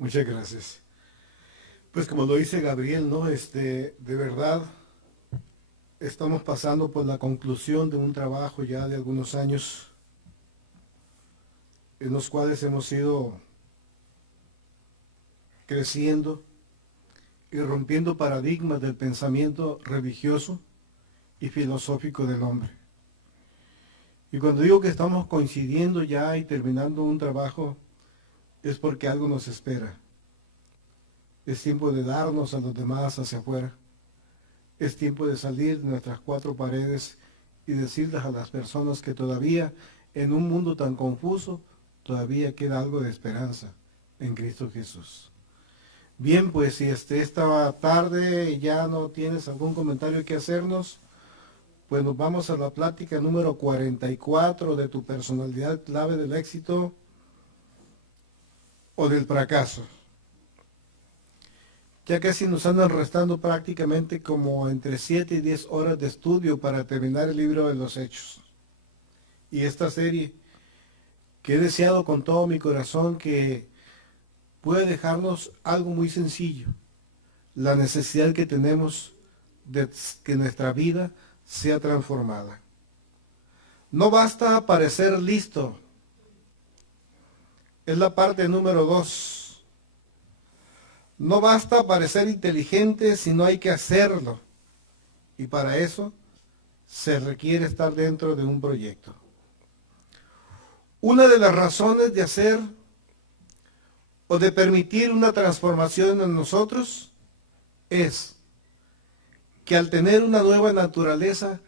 Muchas gracias. Pues como lo dice Gabriel, ¿no? De verdad, estamos pasando por la conclusión de un trabajo ya de algunos años en los cuales hemos ido creciendo y rompiendo paradigmas del pensamiento religioso y filosófico del hombre. Y cuando digo que estamos coincidiendo ya y terminando un trabajo, es porque algo nos espera. Es tiempo de darnos a los demás hacia afuera. Es tiempo de salir de nuestras cuatro paredes y decirles a las personas que todavía en un mundo tan confuso, todavía queda algo de esperanza en Cristo Jesús. Bien, pues si esta tarde ya no tienes algún comentario que hacernos, pues nos vamos a la plática número 44 de tu personalidad clave del éxito o del fracaso. Ya casi nos andan restando prácticamente como entre 7 y 10 horas de estudio para terminar el libro de los Hechos. Y esta serie, que he deseado con todo mi corazón que puede dejarnos algo muy sencillo, la necesidad que tenemos de que nuestra vida sea transformada. No basta parecer listo, es la parte número 2. No basta parecer inteligente, sino hay que hacerlo. Y para eso se requiere estar dentro de un proyecto. Una de las razones de hacer o de permitir una transformación en nosotros es que al tener una nueva naturaleza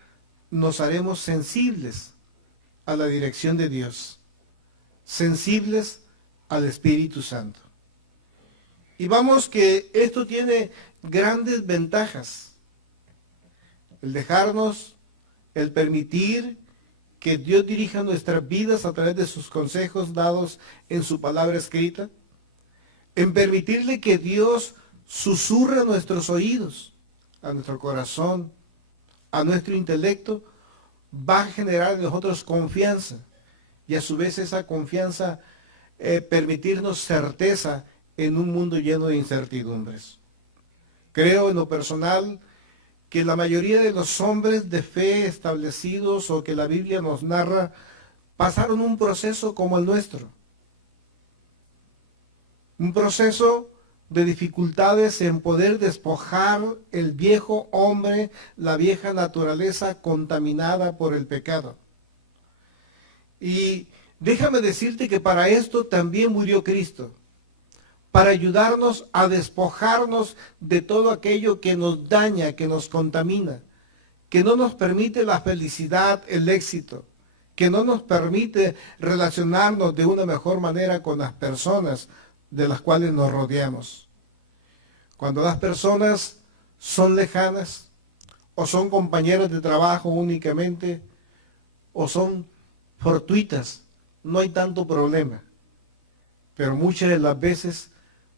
nos haremos sensibles a la dirección de Dios, sensibles al Espíritu Santo. Y vamos que esto tiene grandes ventajas. El dejarnos, el permitir que Dios dirija nuestras vidas a través de sus consejos dados en su palabra escrita, en permitirle que Dios susurre a nuestros oídos, a nuestro corazón, a nuestro intelecto, va a generar en nosotros confianza y a su vez esa confianza permitirnos certeza en un mundo lleno de incertidumbres. Creo en lo personal que la mayoría de los hombres de fe establecidos o que la Biblia nos narra pasaron un proceso como el nuestro. Un proceso de dificultades en poder despojar el viejo hombre, la vieja naturaleza contaminada por el pecado. Y déjame decirte que para esto también murió Cristo, para ayudarnos a despojarnos de todo aquello que nos daña, que nos contamina, que no nos permite la felicidad, el éxito, que no nos permite relacionarnos de una mejor manera con las personas de las cuales nos rodeamos. Cuando las personas son lejanas, o son compañeros de trabajo únicamente, o son fortuitas, no hay tanto problema. Pero muchas de las veces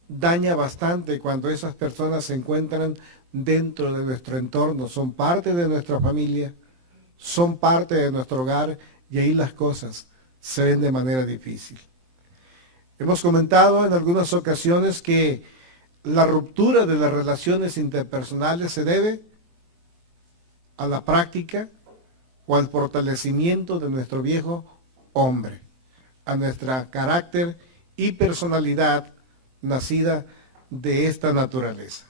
daña bastante cuando esas personas se encuentran dentro de nuestro entorno, son parte de nuestra familia, son parte de nuestro hogar, y ahí las cosas se ven de manera difícil. Hemos comentado en algunas ocasiones que la ruptura de las relaciones interpersonales se debe a la práctica o al fortalecimiento de nuestro viejo hombre, a nuestro carácter y personalidad nacida de esta naturaleza.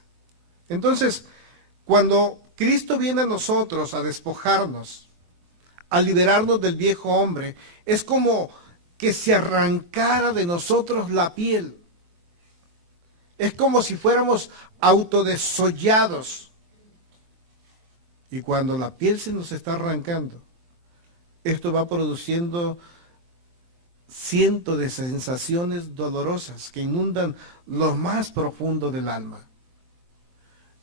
Entonces, cuando Cristo viene a nosotros a despojarnos, a liberarnos del viejo hombre, es como que se arrancara de nosotros la piel. Es como si fuéramos autodesollados. Y cuando la piel se nos está arrancando, esto va produciendo cientos de sensaciones dolorosas que inundan lo más profundo del alma.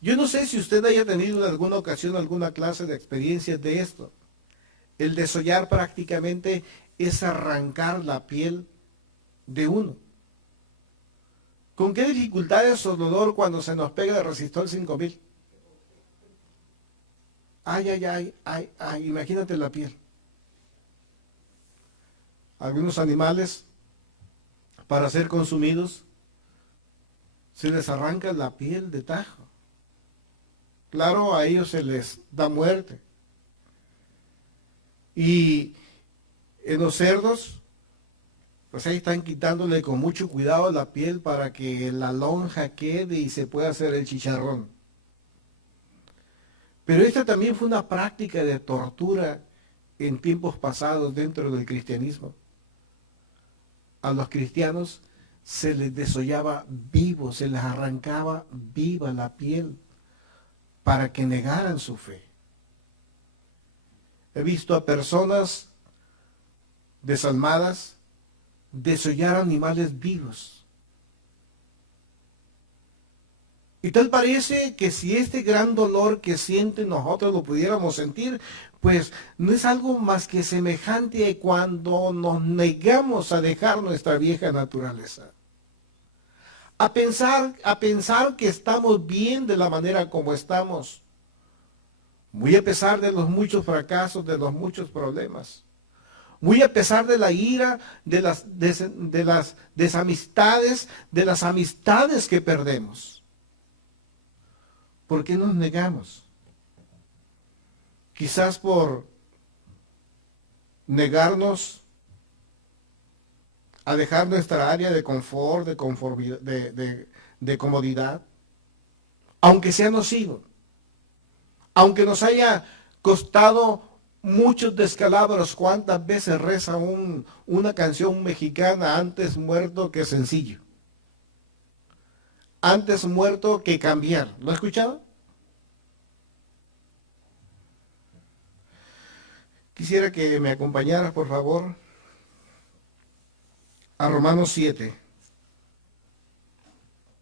Yo no sé si usted haya tenido en alguna ocasión alguna clase de experiencias de esto. El desollar prácticamente es arrancar la piel de uno. ¿Con qué dificultades o dolor cuando se nos pega el resistor 5000? Ay, imagínate la piel. Algunos animales, para ser consumidos, se les arranca la piel de tajo. Claro, a ellos se les da muerte. Y en los cerdos, pues ahí están quitándole con mucho cuidado la piel para que la lonja quede y se pueda hacer el chicharrón. Pero esta también fue una práctica de tortura en tiempos pasados dentro del cristianismo. A los cristianos se les desollaba vivo, se les arrancaba viva la piel para que negaran su fe. He visto a personas desalmadas desollar animales vivos. Y tal parece que si este gran dolor que sienten nosotros lo pudiéramos sentir, pues no es algo más que semejante a cuando nos negamos a dejar nuestra vieja naturaleza. A pensar que estamos bien de la manera como estamos, muy a pesar de los muchos fracasos, de los muchos problemas, muy a pesar de la ira, de las desamistades, de las amistades que perdemos. ¿Por qué nos negamos? Quizás por negarnos a dejar nuestra área de confort, de comodidad, aunque sea nocivo, aunque nos haya costado muchos descalabros. ¿Cuántas veces reza una canción mexicana: antes muerto que sencillo? Antes muerto que cambiar. ¿Lo ha escuchado? Quisiera que me acompañaras, por favor, a Romanos 7.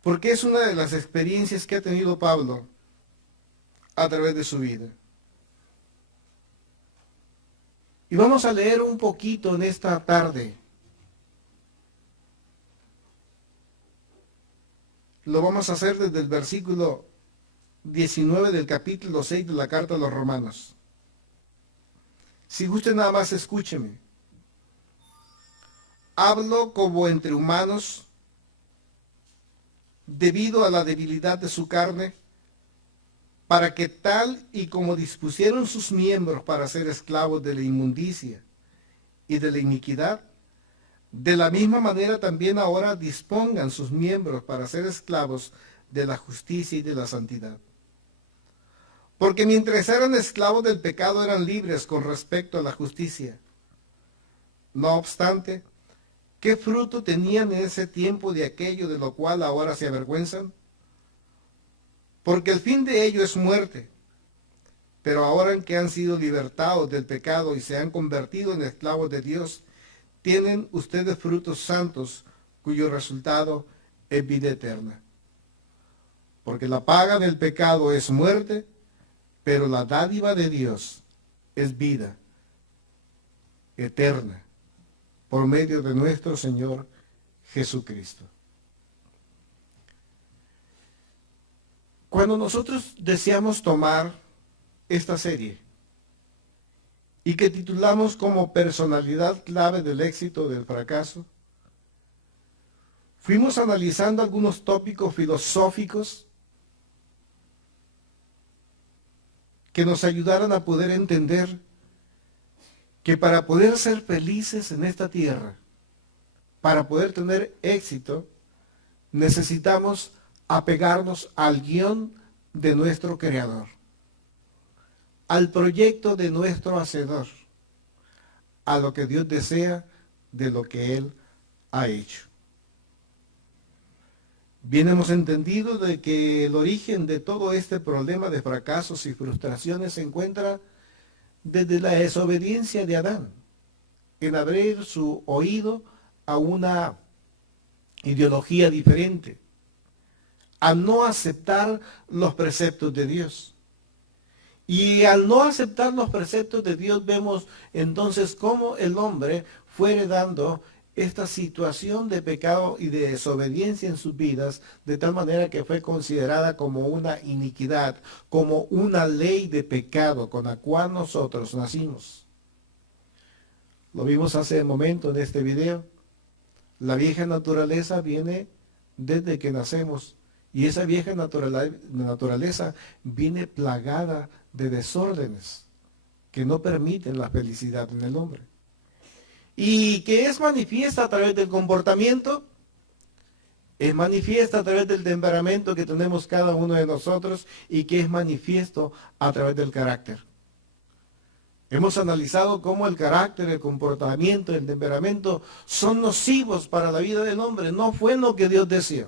Porque es una de las experiencias que ha tenido Pablo a través de su vida. Y vamos a leer un poquito en esta tarde. Lo vamos a hacer desde el versículo 19 del capítulo 6 de la carta a los Romanos. Si usted nada más escúcheme. Hablo como entre humanos debido a la debilidad de su carne, para que tal y como dispusieron sus miembros para ser esclavos de la inmundicia y de la iniquidad, de la misma manera también ahora dispongan sus miembros para ser esclavos de la justicia y de la santidad. Porque mientras eran esclavos del pecado eran libres con respecto a la justicia. No obstante, ¿qué fruto tenían en ese tiempo de aquello de lo cual ahora se avergüenzan? Porque el fin de ello es muerte. Pero ahora en que han sido libertados del pecado y se han convertido en esclavos de Dios, tienen ustedes frutos santos, cuyo resultado es vida eterna. Porque la paga del pecado es muerte, pero la dádiva de Dios es vida eterna, por medio de nuestro Señor Jesucristo. Cuando nosotros deseamos tomar esta serie y que titulamos como personalidad clave del éxito o del fracaso, fuimos analizando algunos tópicos filosóficos que nos ayudaran a poder entender que para poder ser felices en esta tierra, para poder tener éxito, necesitamos apegarnos al guión de nuestro Creador, al proyecto de nuestro Hacedor, a lo que Dios desea de lo que Él ha hecho. Bien hemos entendido de que el origen de todo este problema de fracasos y frustraciones se encuentra desde la desobediencia de Adán, en abrir su oído a una ideología diferente, a no aceptar los preceptos de Dios. Y al no aceptar los preceptos de Dios, vemos entonces cómo el hombre fue heredando esta situación de pecado y de desobediencia en sus vidas, de tal manera que fue considerada como una iniquidad, como una ley de pecado con la cual nosotros nacimos. Lo vimos hace un momento en este video. La vieja naturaleza viene desde que nacemos Y esa vieja naturaleza viene plagada de desórdenes que no permiten la felicidad en el hombre. Y que es manifiesta a través del comportamiento, es manifiesta a través del temperamento que tenemos cada uno de nosotros y que es manifiesto a través del carácter. Hemos analizado cómo el carácter, el comportamiento, el temperamento son nocivos para la vida del hombre. No fue lo que Dios decía.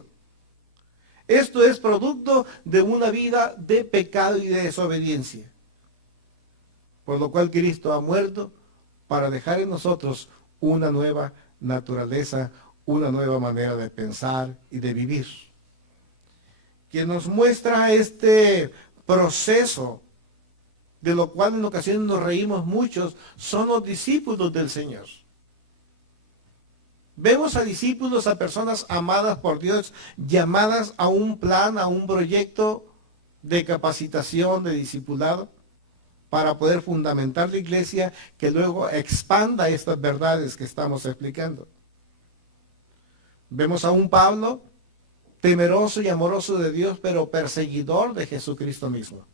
Esto es producto de una vida de pecado y de desobediencia. Por lo cual Cristo ha muerto para dejar en nosotros una nueva naturaleza, una nueva manera de pensar y de vivir. Quien nos muestra este proceso, de lo cual en ocasiones nos reímos muchos, son los discípulos del Señor. Vemos a discípulos, a personas amadas por Dios, llamadas a un plan, a un proyecto de capacitación, de discipulado, para poder fundamentar la iglesia que luego expanda estas verdades que estamos explicando. Vemos a un Pablo temeroso y amoroso de Dios, pero perseguidor de Jesucristo mismo.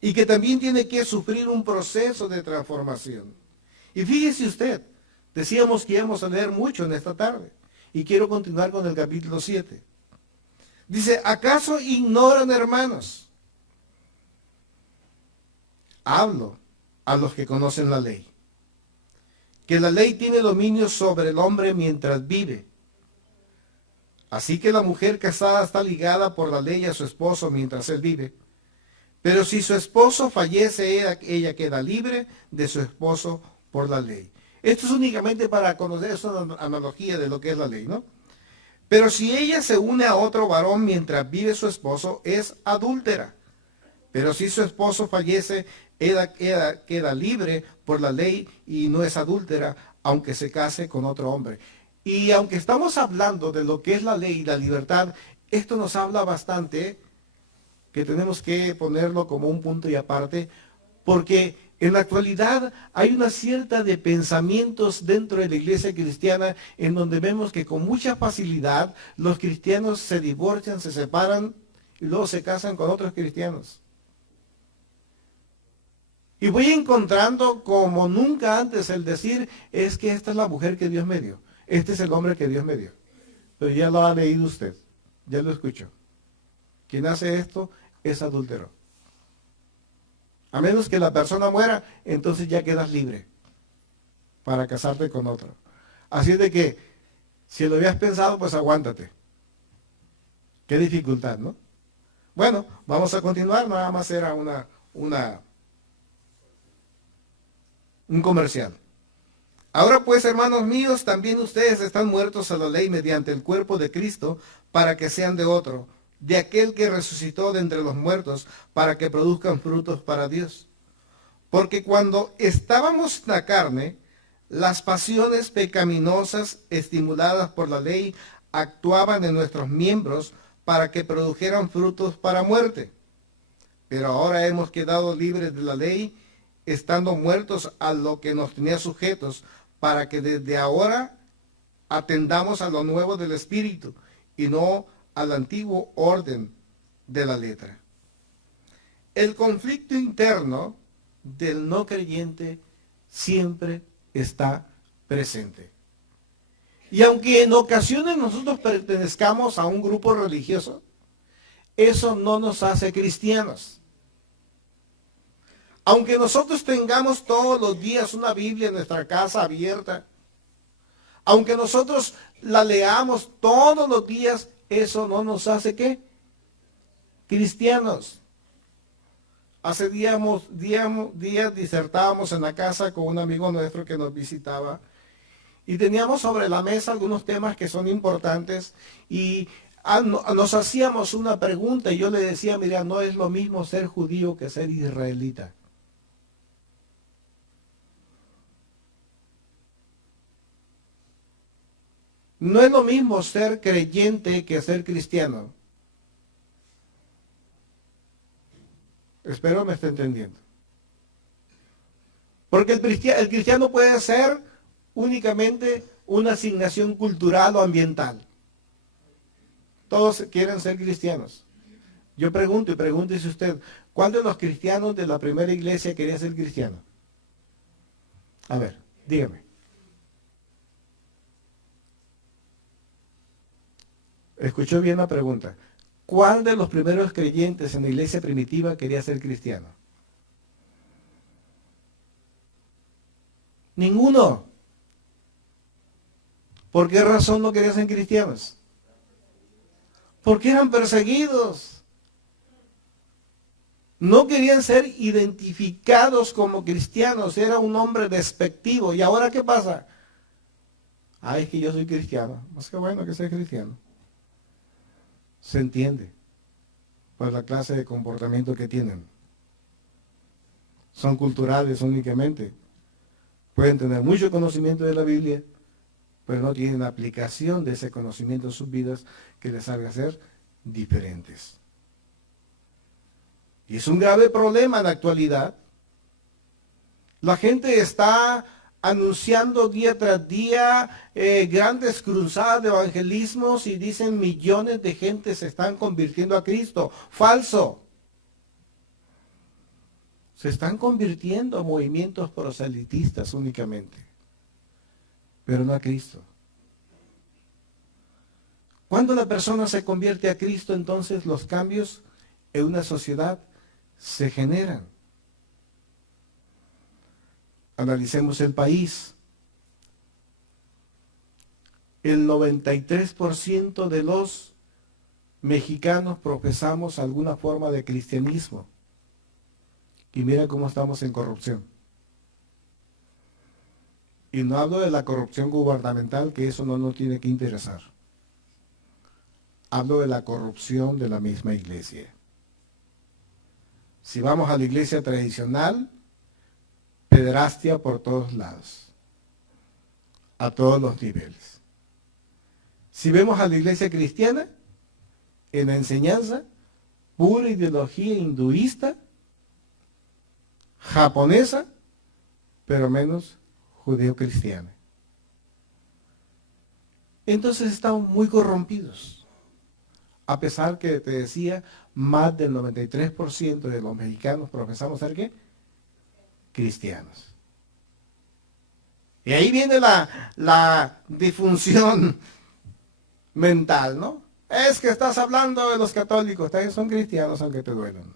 Y que también tiene que sufrir un proceso de transformación. Y fíjese usted, decíamos que íbamos a leer mucho en esta tarde. Y quiero continuar con el capítulo 7. Dice, ¿acaso ignoran, hermanos? Hablo a los que conocen la ley. Que la ley tiene dominio sobre el hombre mientras vive. Así que la mujer casada está ligada por la ley a su esposo mientras él vive. Pero si su esposo fallece, ella queda libre de su esposo por la ley. Esto es únicamente para conocer esa analogía de lo que es la ley, ¿no? Pero si ella se une a otro varón mientras vive su esposo, es adúltera. Pero si su esposo fallece, ella queda libre por la ley y no es adúltera, aunque se case con otro hombre. Y aunque estamos hablando de lo que es la ley y la libertad, esto nos habla bastante, que tenemos que ponerlo como un punto y aparte, porque en la actualidad hay una cierta de pensamientos dentro de la iglesia cristiana en donde vemos que con mucha facilidad los cristianos se divorcian, se separan y luego se casan con otros cristianos. Y voy encontrando como nunca antes el decir, es que esta es la mujer que Dios me dio, este es el hombre que Dios me dio. Pero ya lo ha leído usted, ya lo escuchó. Quien hace esto es adúltero. A menos que la persona muera, entonces ya quedas libre para casarte con otro. Así de que, si lo habías pensado, pues aguántate. Qué dificultad, ¿no? Bueno, vamos a continuar, nada más era un comercial. Ahora pues, hermanos míos, también ustedes están muertos a la ley mediante el cuerpo de Cristo, para que sean de otro, de aquel que resucitó de entre los muertos, para que produzcan frutos para Dios. Porque cuando estábamos en la carne, las pasiones pecaminosas estimuladas por la ley actuaban en nuestros miembros para que produjeran frutos para muerte. Pero ahora hemos quedado libres de la ley, estando muertos a lo que nos tenía sujetos, para que desde ahora atendamos a lo nuevo del Espíritu y no al antiguo orden de la letra. El conflicto interno del no creyente siempre está presente. Y aunque en ocasiones nosotros pertenezcamos a un grupo religioso, eso no nos hace cristianos. Aunque nosotros tengamos todos los días una Biblia en nuestra casa abierta, aunque nosotros la leamos todos los días, eso no nos hace ¿qué? Cristianos. Hace días disertábamos en la casa con un amigo nuestro que nos visitaba y teníamos sobre la mesa algunos temas que son importantes y nos hacíamos una pregunta y yo le decía, mira, no es lo mismo ser judío que ser israelita. No es lo mismo ser creyente que ser cristiano. Espero me esté entendiendo. Porque el cristiano puede ser únicamente una asignación cultural o ambiental. todos quieren ser cristianos. Yo pregunto y pregúntese usted, ¿cuál de los cristianos de la primera iglesia quería ser cristiano? A ver, dígame. Escuchó bien la pregunta. ¿Cuál de los primeros creyentes en la iglesia primitiva quería ser cristiano? Ninguno. ¿Por qué razón no querían ser cristianos? Porque eran perseguidos. No querían ser identificados como cristianos. Era un hombre despectivo. ¿Y ahora qué pasa? Ah, es que yo soy cristiano. Pues qué bueno que sea cristiano. Se entiende por la clase de comportamiento que tienen. Son culturales únicamente. Pueden tener mucho conocimiento de la Biblia, pero no tienen aplicación de ese conocimiento en sus vidas que les haga ser diferentes. Y es un grave problema en la actualidad. La gente está anunciando día tras día grandes cruzadas de evangelismos y dicen millones de gente se están convirtiendo a Cristo. Falso. Se están convirtiendo a movimientos proselitistas únicamente, pero no a Cristo. Cuando la persona se convierte a Cristo, entonces los cambios en una sociedad se generan. Analicemos el país. El 93% de los mexicanos profesamos alguna forma de cristianismo. Y mira cómo estamos en corrupción. Y no hablo de la corrupción gubernamental, que eso no nos tiene que interesar. Hablo de la corrupción de la misma iglesia. Si vamos a la iglesia tradicional, pederastia por todos lados, a todos los niveles. Si vemos a la iglesia cristiana, en la enseñanza, pura ideología hinduista, japonesa, pero menos judeo-cristiana. Entonces estamos muy corrompidos. A pesar que te decía, más del 93% de los mexicanos profesamos ser ¿qué? Cristianos. Y ahí viene la disfunción mental, ¿no? Es que estás hablando de los católicos, también son cristianos aunque te duelan.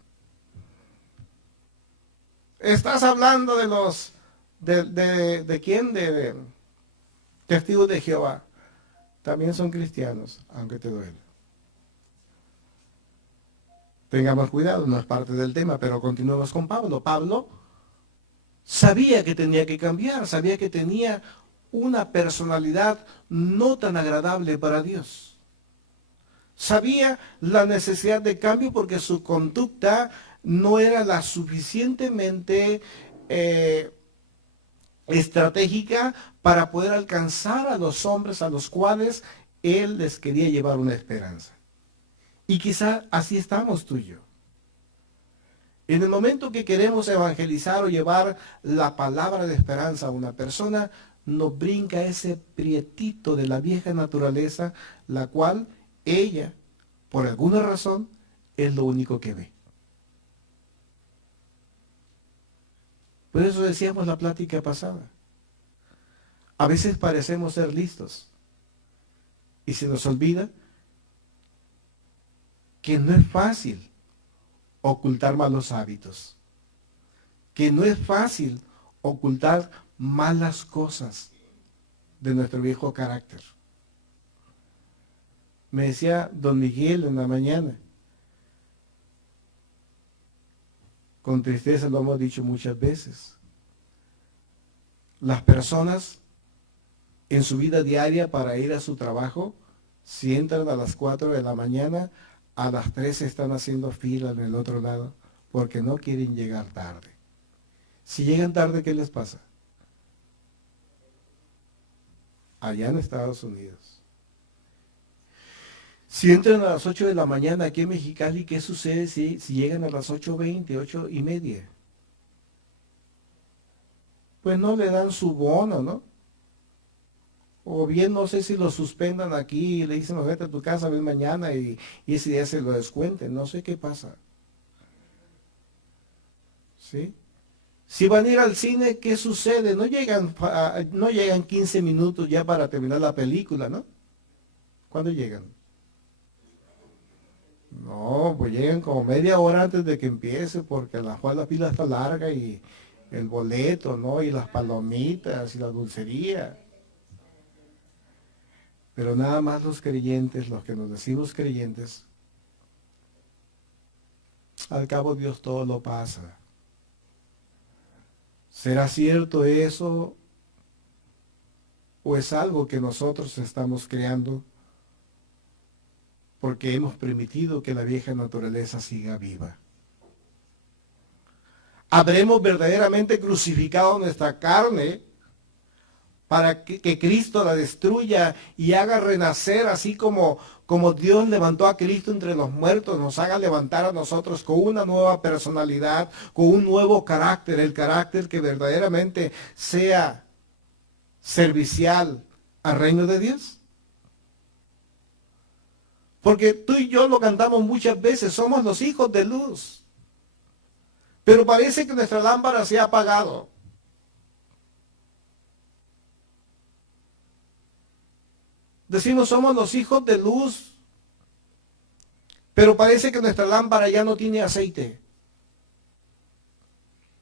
Estás hablando de los, ¿de quién? De testigos de Jehová. También son cristianos, aunque te duela. Tengamos cuidado, no es parte del tema, pero continuemos con Pablo. Pablo sabía que tenía que cambiar, sabía que tenía una personalidad no tan agradable para Dios. Sabía la necesidad de cambio porque su conducta no era la suficientemente estratégica para poder alcanzar a los hombres a los cuales él les quería llevar una esperanza. Y quizá así estamos tú y yo. En el momento que queremos evangelizar o llevar la palabra de esperanza a una persona, nos brinca ese prietito de la vieja naturaleza, la cual ella, por alguna razón, es lo único que ve. Por eso decíamos la plática pasada. A veces parecemos ser listos y se nos olvida que no es fácil ocultar malos hábitos, que no es fácil ocultar malas cosas de nuestro viejo carácter. Me decía don Miguel en la mañana, con tristeza lo hemos dicho muchas veces, las personas en su vida diaria para ir a su trabajo, si entran a las 4 de la mañana, a las 3 están haciendo fila en el otro lado porque no quieren llegar tarde. Si llegan tarde, ¿qué les pasa? Allá en Estados Unidos. Si entran a las 8 de la mañana aquí en Mexicali, ¿qué sucede si llegan a las 8:20, 8:30? Pues no le dan su bono, ¿no? O bien no sé si lo suspendan aquí y le dicen, vete a tu casa, ven mañana y ese día se lo descuenten. No sé qué pasa. ¿Sí? Si van a ir al cine, ¿qué sucede? No llegan 15 minutos ya para terminar la película, ¿no? ¿Cuándo llegan? No, pues llegan como media hora antes de que empiece, porque la fila está larga y el boleto, ¿no? Y las palomitas y la dulcería. Pero nada más los creyentes, los que nos decimos creyentes, al cabo Dios todo lo pasa. ¿Será cierto eso o es algo que nosotros estamos creando porque hemos permitido que la vieja naturaleza siga viva? ¿Habremos verdaderamente crucificado nuestra carne para que Cristo la destruya y haga renacer, así como Dios levantó a Cristo entre los muertos, nos haga levantar a nosotros con una nueva personalidad, con un nuevo carácter, el carácter que verdaderamente sea servicial al reino de Dios? Porque tú y yo lo cantamos muchas veces, somos los hijos de luz, pero parece que nuestra lámpara se ha apagado. Decimos, somos los hijos de luz, pero parece que nuestra lámpara ya no tiene aceite.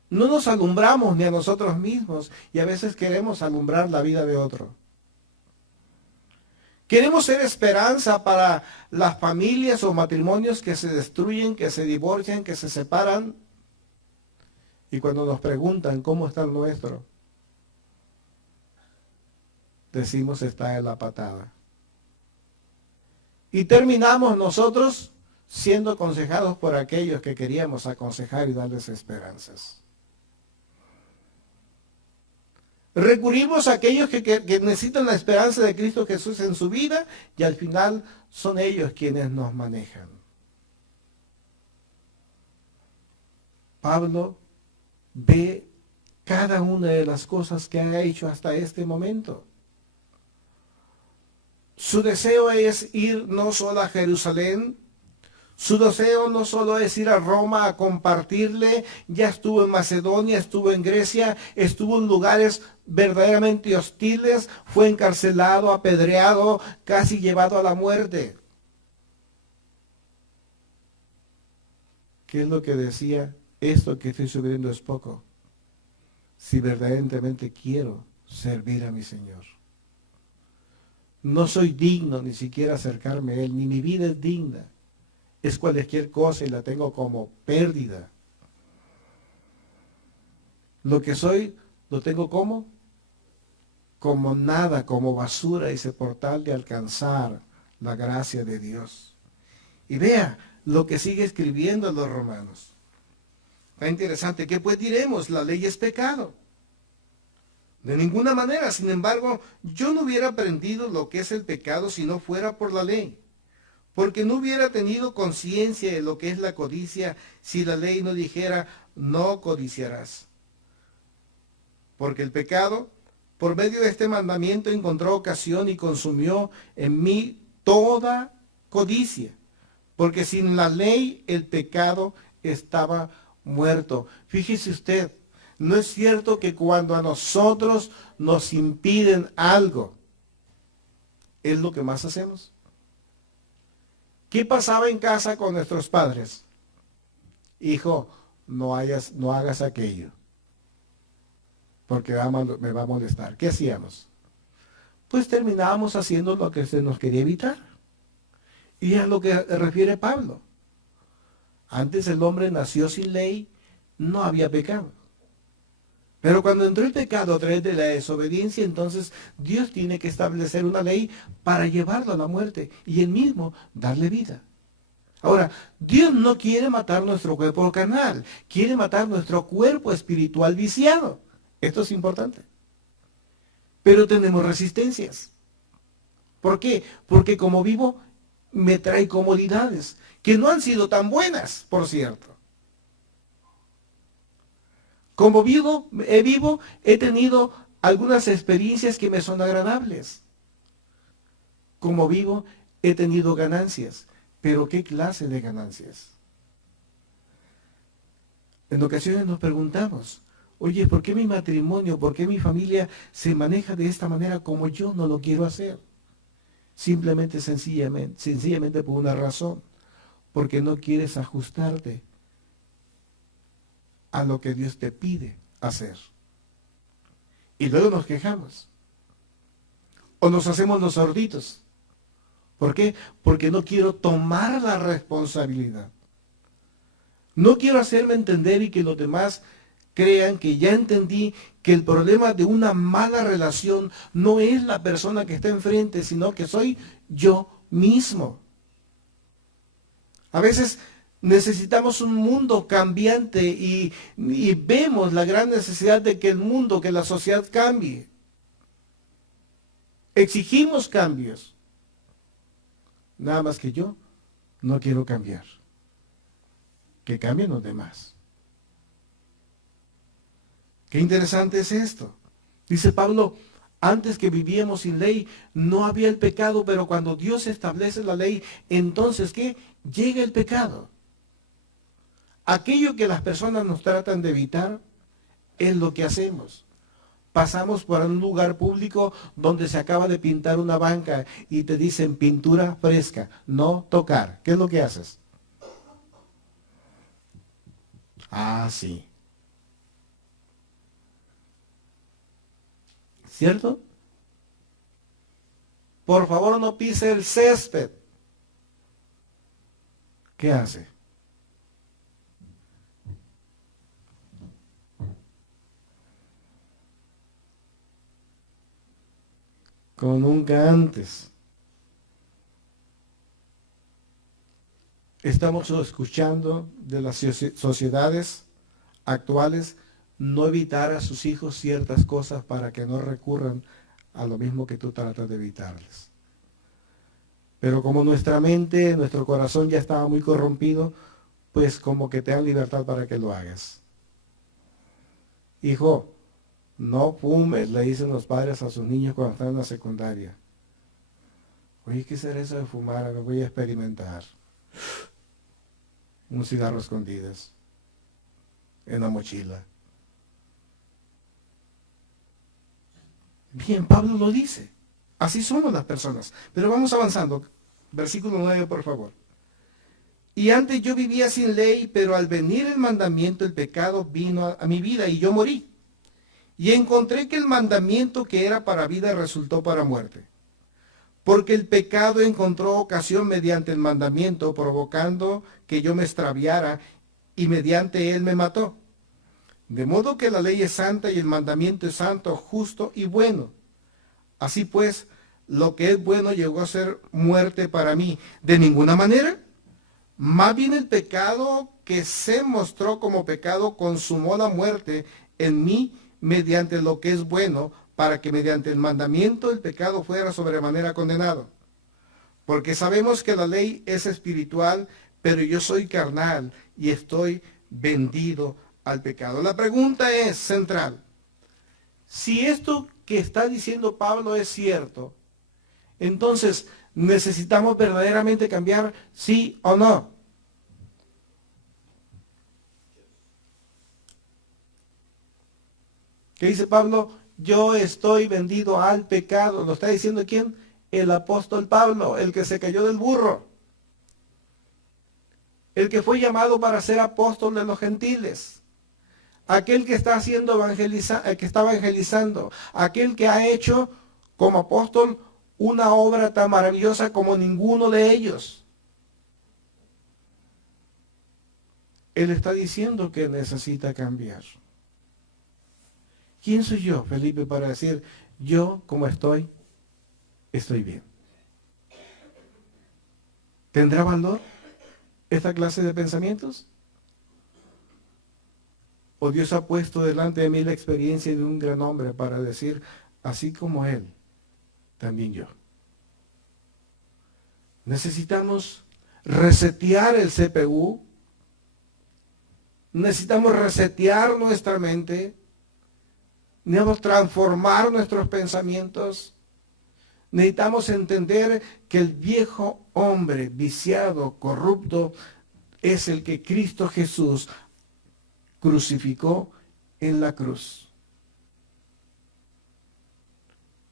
No nos alumbramos ni a nosotros mismos y a veces queremos alumbrar la vida de otro. Queremos ser esperanza para las familias o matrimonios que se destruyen, que se divorcian, que se separan. Y cuando nos preguntan cómo está el nuestro, decimos está en la patada. Y terminamos nosotros siendo aconsejados por aquellos que queríamos aconsejar y darles esperanzas. Recurrimos a aquellos que necesitan la esperanza de Cristo Jesús en su vida y al final son ellos quienes nos manejan. Pablo ve cada una de las cosas que ha hecho hasta este momento. Su deseo es ir no solo a Jerusalén, su deseo no solo es ir a Roma a compartirle, ya estuvo en Macedonia, estuvo en Grecia, estuvo en lugares verdaderamente hostiles, fue encarcelado, apedreado, casi llevado a la muerte. ¿Qué es lo que decía? Esto que estoy subiendo es poco, si verdaderamente quiero servir a mi Señor. No soy digno ni siquiera acercarme a Él, ni mi vida es digna. Es cualquier cosa y la tengo como pérdida. Lo que soy, lo tengo como nada, como basura, y por tal de alcanzar la gracia de Dios. Y vea lo que sigue escribiendo los romanos. Está interesante. ¿Qué pues diremos? La ley es pecado. De ninguna manera, sin embargo, yo no hubiera aprendido lo que es el pecado si no fuera por la ley, porque no hubiera tenido conciencia de lo que es la codicia si la ley no dijera, no codiciarás. Porque el pecado, por medio de este mandamiento, encontró ocasión y consumió en mí toda codicia, porque sin la ley el pecado estaba muerto. Fíjese usted, no es cierto que cuando a nosotros nos impiden algo, es lo que más hacemos. ¿Qué pasaba en casa con nuestros padres? Hijo, no hagas aquello, porque me va a molestar. ¿Qué hacíamos? Pues terminábamos haciendo lo que se nos quería evitar. Y es lo que refiere Pablo. Antes el hombre nació sin ley, no había pecado. Pero cuando entró el pecado a través de la desobediencia, entonces Dios tiene que establecer una ley para llevarlo a la muerte y él mismo darle vida. Ahora, Dios no quiere matar nuestro cuerpo carnal, quiere matar nuestro cuerpo espiritual viciado. Esto es importante. Pero tenemos resistencias. ¿Por qué? Porque como vivo me trae comodidades que no han sido tan buenas, por cierto. Como vivo, he tenido algunas experiencias que me son agradables. como vivo, he tenido ganancias. Pero ¿qué clase de ganancias? En ocasiones nos preguntamos, oye, ¿por qué mi matrimonio, por qué mi familia se maneja de esta manera como yo no lo quiero hacer? Simplemente, sencillamente por una razón, porque no quieres ajustarte a lo que Dios te pide hacer. Y luego nos quejamos. O nos hacemos los sorditos. ¿Por qué? Porque no quiero tomar la responsabilidad. No quiero hacerme entender y que los demás crean que ya entendí que el problema de una mala relación no es la persona que está enfrente, sino que soy yo mismo. A veces necesitamos un mundo cambiante y vemos la gran necesidad de que el mundo, que la sociedad cambie. Exigimos cambios. Nada más que yo no quiero cambiar. Que cambien los demás. Qué interesante es esto. Dice Pablo, antes que vivíamos sin ley, no había el pecado, pero cuando Dios establece la ley, entonces, ¿qué? Llega el pecado. Aquello que las personas nos tratan de evitar es lo que hacemos. Pasamos por un lugar público donde se acaba de pintar una banca y te dicen pintura fresca, no tocar. ¿Qué es lo que haces? Ah, sí. ¿Cierto? Por favor, no pise el césped. ¿Qué hace? Como nunca antes. Estamos escuchando de las sociedades actuales no evitar a sus hijos ciertas cosas para que no recurran a lo mismo que tú tratas de evitarles. Pero como nuestra mente, nuestro corazón ya estaba muy corrompido, pues como que te dan libertad para que lo hagas. Hijo, no fumes, le dicen los padres a sus niños cuando están en la secundaria. Oye, ¿qué será eso de fumar? Me voy a experimentar. Un cigarro a escondidas en la mochila. Bien, Pablo lo dice. Así somos las personas. Pero vamos avanzando. Versículo 9, por favor. Y antes yo vivía sin ley, pero al venir el mandamiento, el pecado vino a mi vida y yo morí. Y encontré que el mandamiento que era para vida resultó para muerte. Porque el pecado encontró ocasión mediante el mandamiento, provocando que yo me extraviara, y mediante él me mató. De modo que la ley es santa y el mandamiento es santo, justo y bueno. Así pues, lo que es bueno llegó a ser muerte para mí. De ninguna manera. Más bien el pecado que se mostró como pecado consumó la muerte en mí mediante lo que es bueno, para que mediante el mandamiento el pecado fuera sobremanera condenado. Porque sabemos que la ley es espiritual, pero yo soy carnal y estoy vendido al pecado. La pregunta es central. Si esto que está diciendo Pablo es cierto, entonces, ¿necesitamos verdaderamente cambiar, sí o no? ¿Qué dice Pablo? Yo estoy vendido al pecado. ¿Lo está diciendo quién? El apóstol Pablo, el que se cayó del burro. El que fue llamado para ser apóstol de los gentiles. Aquel que está que está evangelizando. Aquel que ha hecho como apóstol una obra tan maravillosa como ninguno de ellos. Él está diciendo que necesita cambiar. ¿Quién soy yo, Felipe, para decir, yo como estoy bien? ¿Tendrá valor esta clase de pensamientos? ¿O Dios ha puesto delante de mí la experiencia de un gran hombre para decir, así como él, también yo? Necesitamos resetear el CPU, necesitamos resetear nuestra mente, necesitamos transformar nuestros pensamientos, Necesitamos entender que el viejo hombre viciado, corrupto, es el que Cristo Jesús crucificó en la cruz.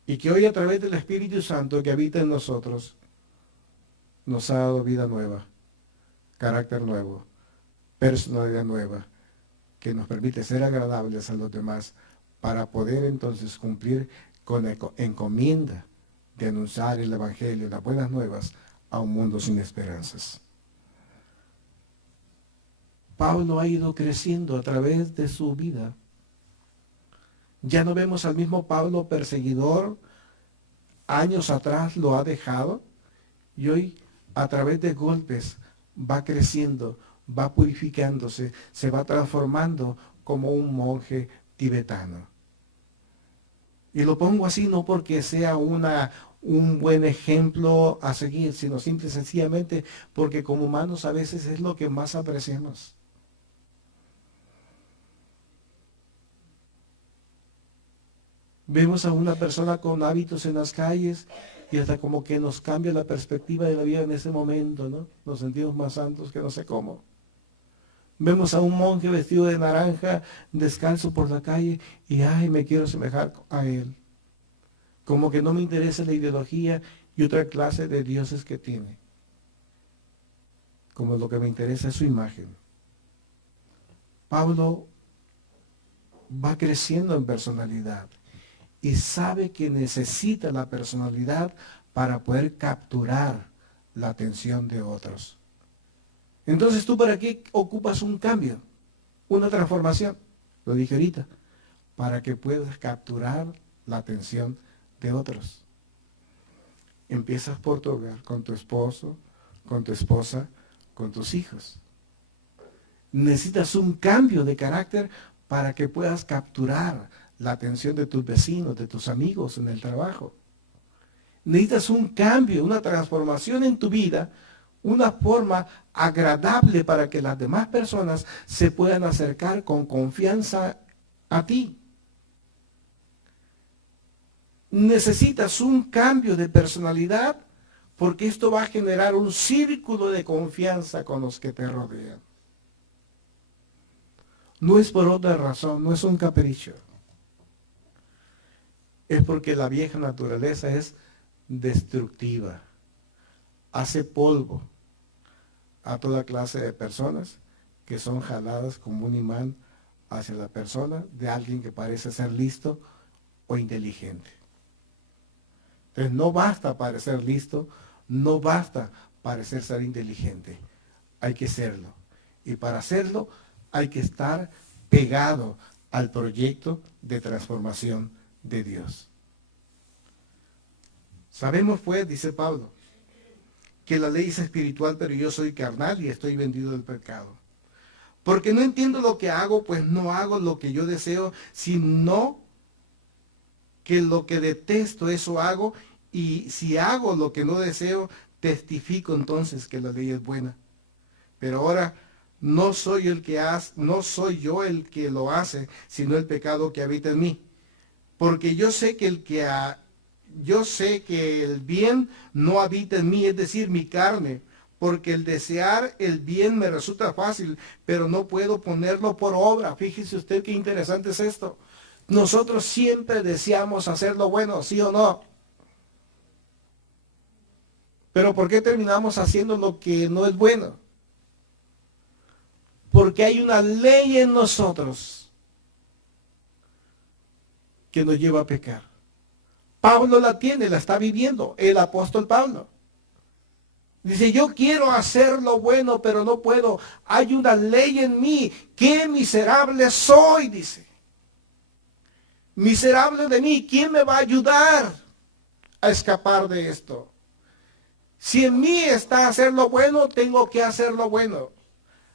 Y que hoy a través del Espíritu Santo que habita en nosotros, nos ha dado vida nueva, carácter nuevo, personalidad nueva, que nos permite ser agradables a los demás para poder entonces cumplir con la encomienda de anunciar el Evangelio, las buenas nuevas, a un mundo sin esperanzas. Pablo ha ido creciendo a través de su vida. Ya no vemos al mismo Pablo perseguidor, años atrás lo ha dejado, y hoy a través de golpes va creciendo, va purificándose, se va transformando como un monje tibetano. Y lo pongo así no porque sea un buen ejemplo a seguir, sino simple y sencillamente porque como humanos a veces es lo que más apreciamos. Vemos a una persona con hábitos en las calles y hasta como que nos cambia la perspectiva de la vida en ese momento, ¿no? Nos sentimos más santos que no sé cómo. Vemos a un monje vestido de naranja, descalzo por la calle, y ay, me quiero asemejar a él. Como que no me interesa la ideología y otra clase de dioses que tiene. Como lo que me interesa es su imagen. Pablo va creciendo en personalidad y sabe que necesita la personalidad para poder capturar la atención de otros. Entonces, ¿tú para qué ocupas un cambio? Una transformación. Lo dije ahorita. Para que puedas capturar la atención de otros. Empiezas por tu hogar, con tu esposo, con tu esposa, con tus hijos. Necesitas un cambio de carácter para que puedas capturar la atención de tus vecinos, de tus amigos en el trabajo. Necesitas un cambio, una transformación en tu vida, una forma agradable para que las demás personas se puedan acercar con confianza a ti. Necesitas un cambio de personalidad porque esto va a generar un círculo de confianza con los que te rodean. No es por otra razón, no es un capricho. Es porque la vieja naturaleza es destructiva. Hace polvo a toda clase de personas que son jaladas como un imán hacia la persona de alguien que parece ser listo o inteligente. Entonces no basta parecer listo, no basta parecer ser inteligente. Hay que serlo. Y para hacerlo hay que estar pegado al proyecto de transformación de Dios. Sabemos pues, dice Pablo, que la ley es espiritual, pero yo soy carnal y estoy vendido del pecado. Porque no entiendo lo que hago, pues no hago lo que yo deseo, sino que lo que detesto, eso hago, y si hago lo que no deseo, testifico entonces que la ley es buena. Pero ahora no soy yo el que lo hace, sino el pecado que habita en mí. Porque yo sé que el bien no habita en mí, es decir, mi carne, porque el desear el bien me resulta fácil, pero no puedo ponerlo por obra. Fíjese usted qué interesante es esto. Nosotros siempre deseamos hacer lo bueno, ¿sí o no? Pero ¿por qué terminamos haciendo lo que no es bueno? Porque hay una ley en nosotros que nos lleva a pecar. Pablo la tiene, la está viviendo, el apóstol Pablo. Dice, yo quiero hacer lo bueno, pero no puedo. Hay una ley en mí. ¡Qué miserable soy!, dice. Miserable de mí, ¿quién me va a ayudar a escapar de esto? Si en mí está hacer lo bueno, tengo que hacer lo bueno.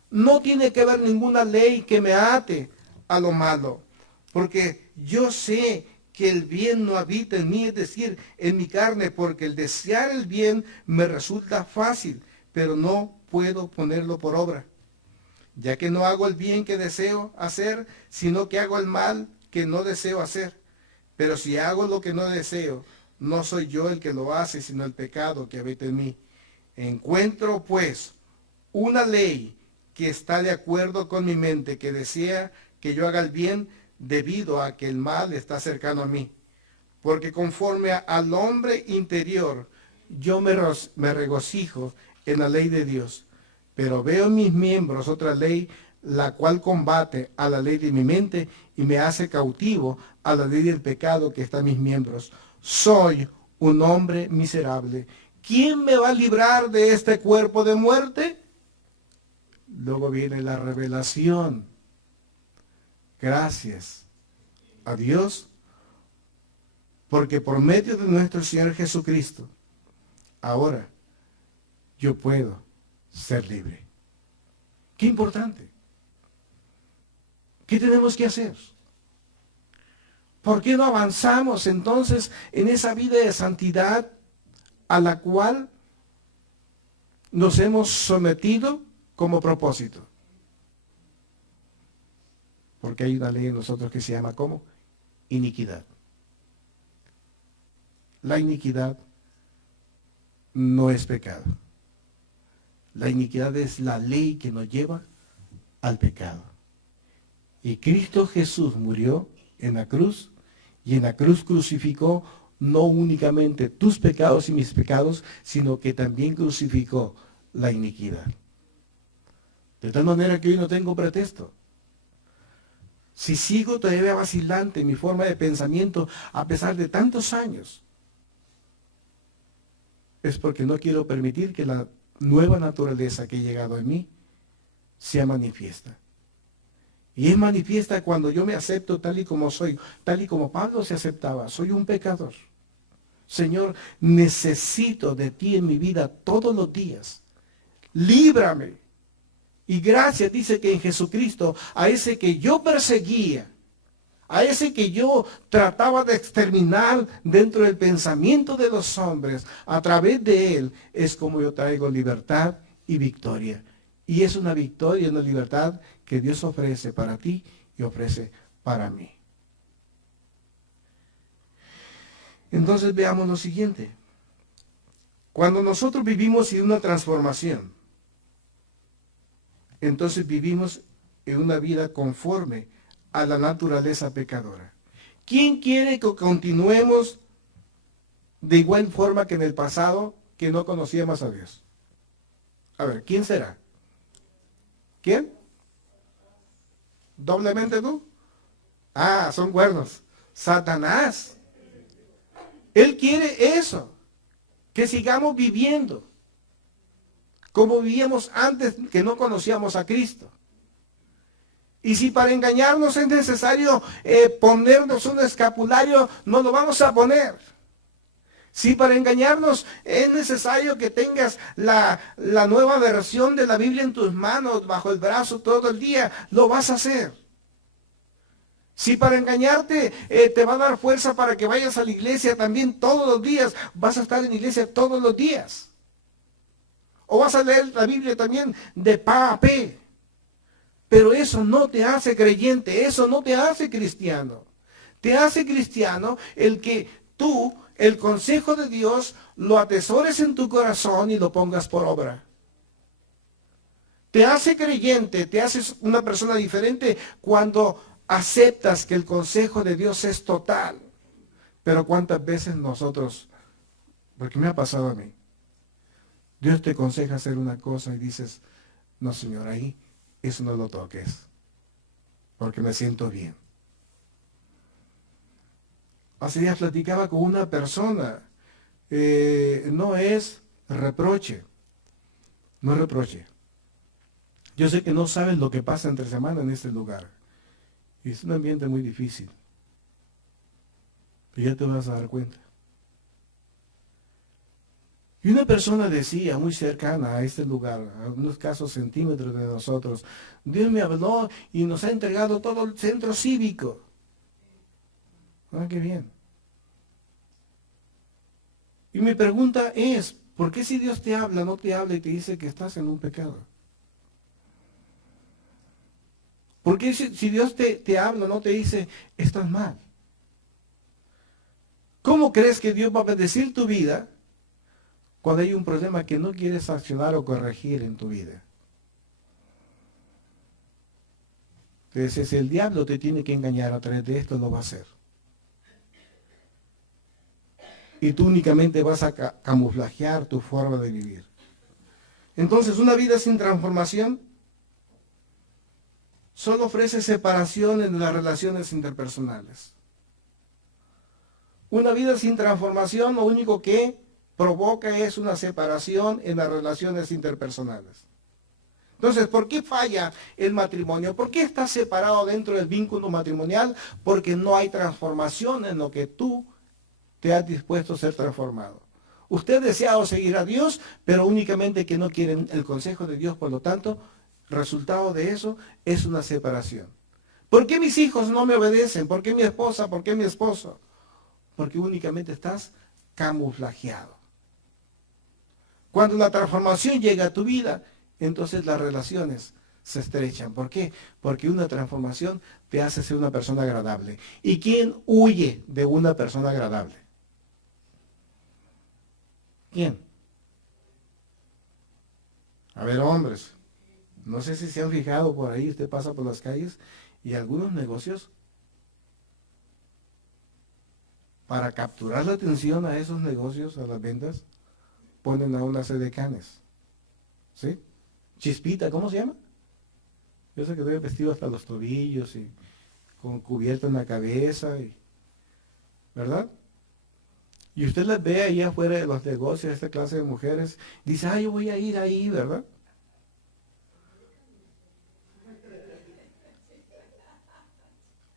No tiene que haber ninguna ley que me ate a lo malo, porque yo sé que el bien no habita en mí, es decir, en mi carne, porque el desear el bien me resulta fácil, pero no puedo ponerlo por obra, ya que no hago el bien que deseo hacer, sino que hago el mal que no deseo hacer. Pero si hago lo que no deseo, no soy yo el que lo hace, sino el pecado que habita en mí. Encuentro, pues, una ley que está de acuerdo con mi mente, que desea que yo haga el bien debido a que el mal está cercano a mí. Porque conforme al hombre interior, yo me regocijo en la ley de Dios. Pero veo en mis miembros otra ley, la cual combate a la ley de mi mente y me hace cautivo a la ley del pecado que está en mis miembros. Soy un hombre miserable. ¿Quién me va a librar de este cuerpo de muerte? Luego viene la revelación. Gracias a Dios, porque por medio de nuestro Señor Jesucristo, ahora yo puedo ser libre. Qué importante. ¿Qué tenemos que hacer? ¿Por qué no avanzamos entonces en esa vida de santidad a la cual nos hemos sometido como propósito? Porque hay una ley en nosotros que se llama ¿cómo? Iniquidad. La iniquidad no es pecado. La iniquidad es la ley que nos lleva al pecado. Y Cristo Jesús murió en la cruz, y en la cruz crucificó no únicamente tus pecados y mis pecados, sino que también crucificó la iniquidad. De tal manera que hoy no tengo pretexto. Si sigo todavía vacilante en mi forma de pensamiento a pesar de tantos años, es porque no quiero permitir que la nueva naturaleza que ha llegado en mí sea manifiesta. Y es manifiesta cuando yo me acepto tal y como soy, tal y como Pablo se aceptaba. Soy un pecador. Señor, necesito de ti en mi vida todos los días. Líbrame. Y gracias, dice que en Jesucristo, a ese que yo perseguía, a ese que yo trataba de exterminar dentro del pensamiento de los hombres, a través de él, es como yo traigo libertad y victoria. Y es una victoria, una libertad que Dios ofrece para ti y ofrece para mí. Entonces veamos lo siguiente. Cuando nosotros vivimos en una transformación, entonces vivimos en una vida conforme a la naturaleza pecadora. ¿Quién quiere que continuemos de igual forma que en el pasado, que no conocíamos a Dios? A ver, ¿quién será? ¿Quién? ¿Doblemente tú? Ah, son cuernos. Satanás. Él quiere eso, que sigamos viviendo como vivíamos antes que no conocíamos a Cristo. Y si para engañarnos es necesario ponernos un escapulario, no lo vamos a poner. Si para engañarnos es necesario que tengas la nueva versión de la Biblia en tus manos, bajo el brazo todo el día, lo vas a hacer. Si para engañarte te va a dar fuerza para que vayas a la iglesia también todos los días, vas a estar en la iglesia todos los días. O vas a leer la Biblia también de pa a pe. Pero eso no te hace creyente, eso no te hace cristiano. Te hace cristiano el que tú, el consejo de Dios, lo atesores en tu corazón y lo pongas por obra. Te hace creyente, te haces una persona diferente cuando aceptas que el consejo de Dios es total. Pero cuántas veces nosotros, porque me ha pasado a mí, Dios te aconseja hacer una cosa y dices, no Señor, ahí eso no lo toques, porque me siento bien. Hace días platicaba con una persona, no es reproche, no es reproche. Yo sé que no sabes lo que pasa entre semana en este lugar. Y es un ambiente muy difícil. Pero ya te vas a dar cuenta. Y una persona decía, muy cercana a este lugar, a unos casos centímetros de nosotros, Dios me habló y nos ha entregado todo el centro cívico. Ah, qué bien. Y mi pregunta es, ¿por qué si Dios te habla, no te habla y te dice que estás en un pecado? ¿Por qué si Dios te habla, no te dice, estás mal? ¿Cómo crees que Dios va a bendecir tu vida cuando hay un problema que no quieres accionar o corregir en tu vida? Entonces, el diablo te tiene que engañar a través de esto, lo va a hacer. Y tú únicamente vas a camuflajear tu forma de vivir. Entonces, una vida sin transformación solo ofrece separación en las relaciones interpersonales. Una vida sin transformación lo único que provoca es una separación en las relaciones interpersonales. Entonces, ¿por qué falla el matrimonio? ¿Por qué estás separado dentro del vínculo matrimonial? Porque no hay transformación en lo que tú te has dispuesto a ser transformado. Usted desea seguir a Dios, pero únicamente que no quieren el consejo de Dios, por lo tanto, resultado de eso es una separación. ¿Por qué mis hijos no me obedecen? ¿Por qué mi esposa? ¿Por qué mi esposo? Porque únicamente estás camuflajeado. Cuando la transformación llega a tu vida, entonces las relaciones se estrechan. ¿Por qué? Porque una transformación te hace ser una persona agradable. ¿Y quién huye de una persona agradable? ¿Quién? A ver, hombres, no sé si se han fijado por ahí, usted pasa por las calles y algunos negocios, para capturar la atención a esos negocios, a las ventas, ponen a unas edecanes. ¿Sí? Chispita, ¿cómo se llama? Yo sé que estoy vestido hasta los tobillos y con cubierto en la cabeza, ¿verdad? Y usted las ve ahí afuera de los negocios, esta clase de mujeres, dice, yo voy a ir ahí, ¿verdad?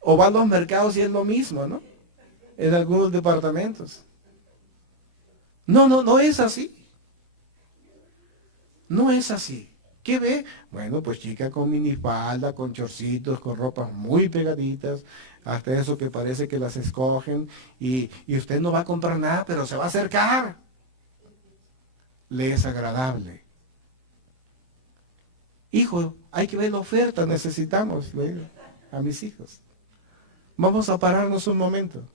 O va a los mercados y es lo mismo, ¿no? En algunos departamentos. No es así. No es así. ¿Qué ve? Bueno, pues chica con minifalda, con chorcitos, con ropas muy pegaditas, hasta eso que parece que las escogen, y usted no va a comprar nada, pero se va a acercar. Le es agradable. Hijo, hay que ver la oferta, necesitamos, le digo a mis hijos. Vamos a pararnos un momento.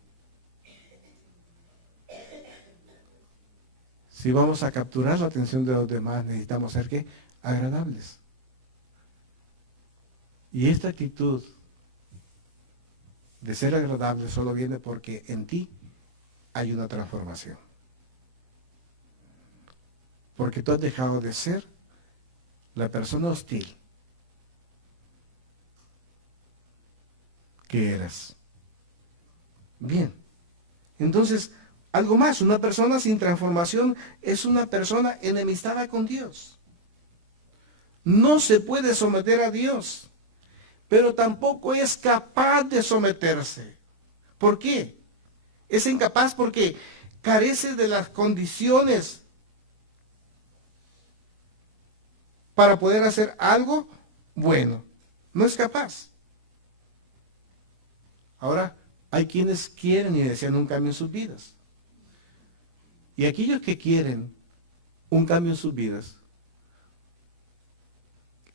Si vamos a capturar la atención de los demás, necesitamos ser ¿qué? Agradables. Y esta actitud de ser agradable solo viene porque en ti hay una transformación. Porque tú has dejado de ser la persona hostil que eras. Bien. Entonces, algo más, una persona sin transformación es una persona enemistada con Dios. No se puede someter a Dios, pero tampoco es capaz de someterse. ¿Por qué? Es incapaz porque carece de las condiciones para poder hacer algo bueno. No es capaz. Ahora, hay quienes quieren y desean un cambio en sus vidas. Y aquellos que quieren un cambio en sus vidas,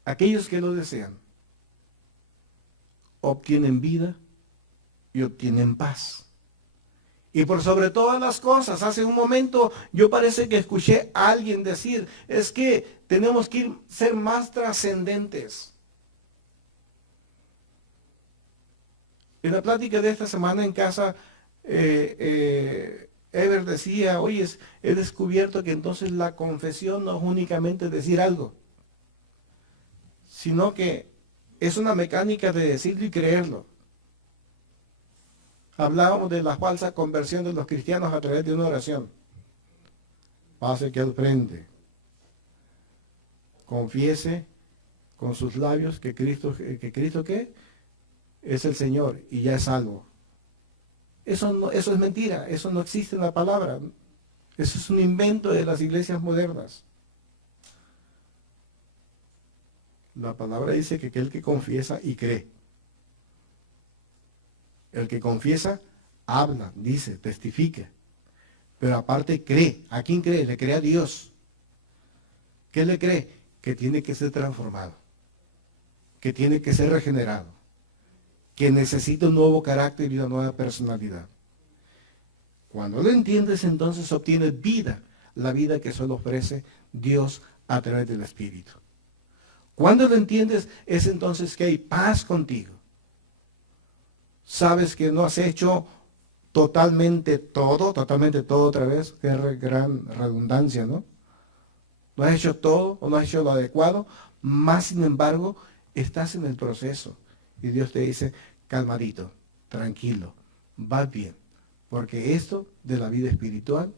aquellos que lo desean, obtienen vida y obtienen paz. Y por sobre todas las cosas, hace un momento yo parece que escuché a alguien decir, es que tenemos que ser más trascendentes. En la plática de esta semana en casa, Ever decía, oye, he descubierto que entonces la confesión no es únicamente decir algo, sino que es una mecánica de decirlo y creerlo. Hablábamos de la falsa conversión de los cristianos a través de una oración. Pase aquí al frente. Confiese con sus labios que Cristo ¿qué? Es el Señor y ya es salvo. Eso es mentira, eso no existe en la palabra. Eso es un invento de las iglesias modernas. La palabra dice que aquel que confiesa y cree. El que confiesa, habla, dice, testifica. Pero aparte cree. ¿A quién cree? Le cree a Dios. ¿Qué le cree? Que tiene que ser transformado. Que tiene que ser regenerado. Que necesita un nuevo carácter y una nueva personalidad. Cuando lo entiendes, entonces obtienes vida, la vida que solo ofrece Dios a través del Espíritu. Cuando lo entiendes, es entonces que hay paz contigo. Sabes que no has hecho totalmente todo otra vez, qué gran redundancia, ¿no? No has hecho todo o no has hecho lo adecuado, más sin embargo, estás en el proceso. Y Dios te dice, calmadito, tranquilo, vas bien. Porque esto de la vida espiritual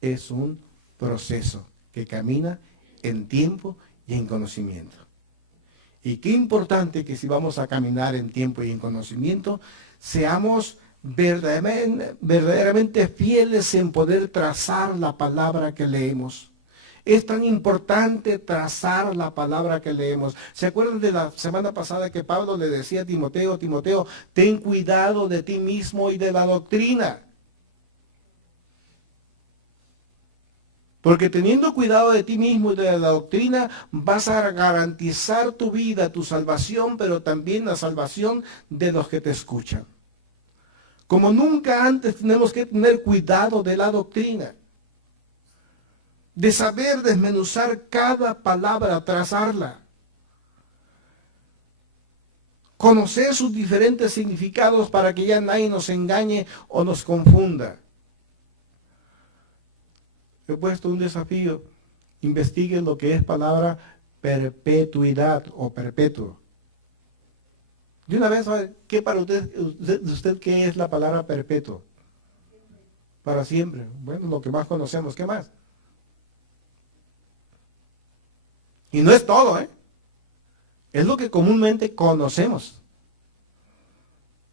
es un proceso que camina en tiempo y en conocimiento. Y qué importante que si vamos a caminar en tiempo y en conocimiento, seamos verdaderamente fieles en poder trazar la palabra que leemos. Es tan importante trazar la palabra que leemos. ¿Se acuerdan de la semana pasada que Pablo le decía a Timoteo, Timoteo, ten cuidado de ti mismo y de la doctrina? Porque teniendo cuidado de ti mismo y de la doctrina, vas a garantizar tu vida, tu salvación, pero también la salvación de los que te escuchan. Como nunca antes tenemos que tener cuidado de la doctrina, de saber desmenuzar cada palabra, trazarla, conocer sus diferentes significados para que ya nadie nos engañe o nos confunda. He puesto un desafío, investiguen lo que es palabra perpetuidad o perpetuo. De una vez, ¿qué para usted qué es la palabra perpetuo? Para siempre. Bueno, lo que más conocemos, ¿qué más? Y no es todo, ¿eh? Es lo que comúnmente conocemos.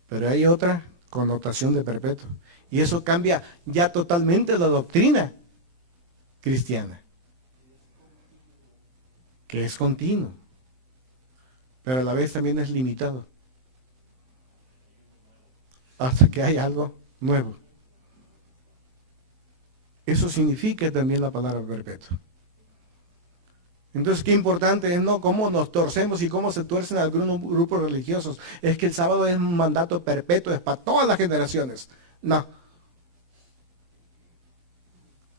Pero hay otra connotación de perpetuo. Y eso cambia ya totalmente la doctrina cristiana, que es continuo, pero a la vez también es limitado, hasta que hay algo nuevo. Eso significa también la palabra perpetuo. Entonces, qué importante es, ¿no? Cómo nos torcemos y cómo se tuercen algunos grupos religiosos. Es que el sábado es un mandato perpetuo, es para todas las generaciones. No.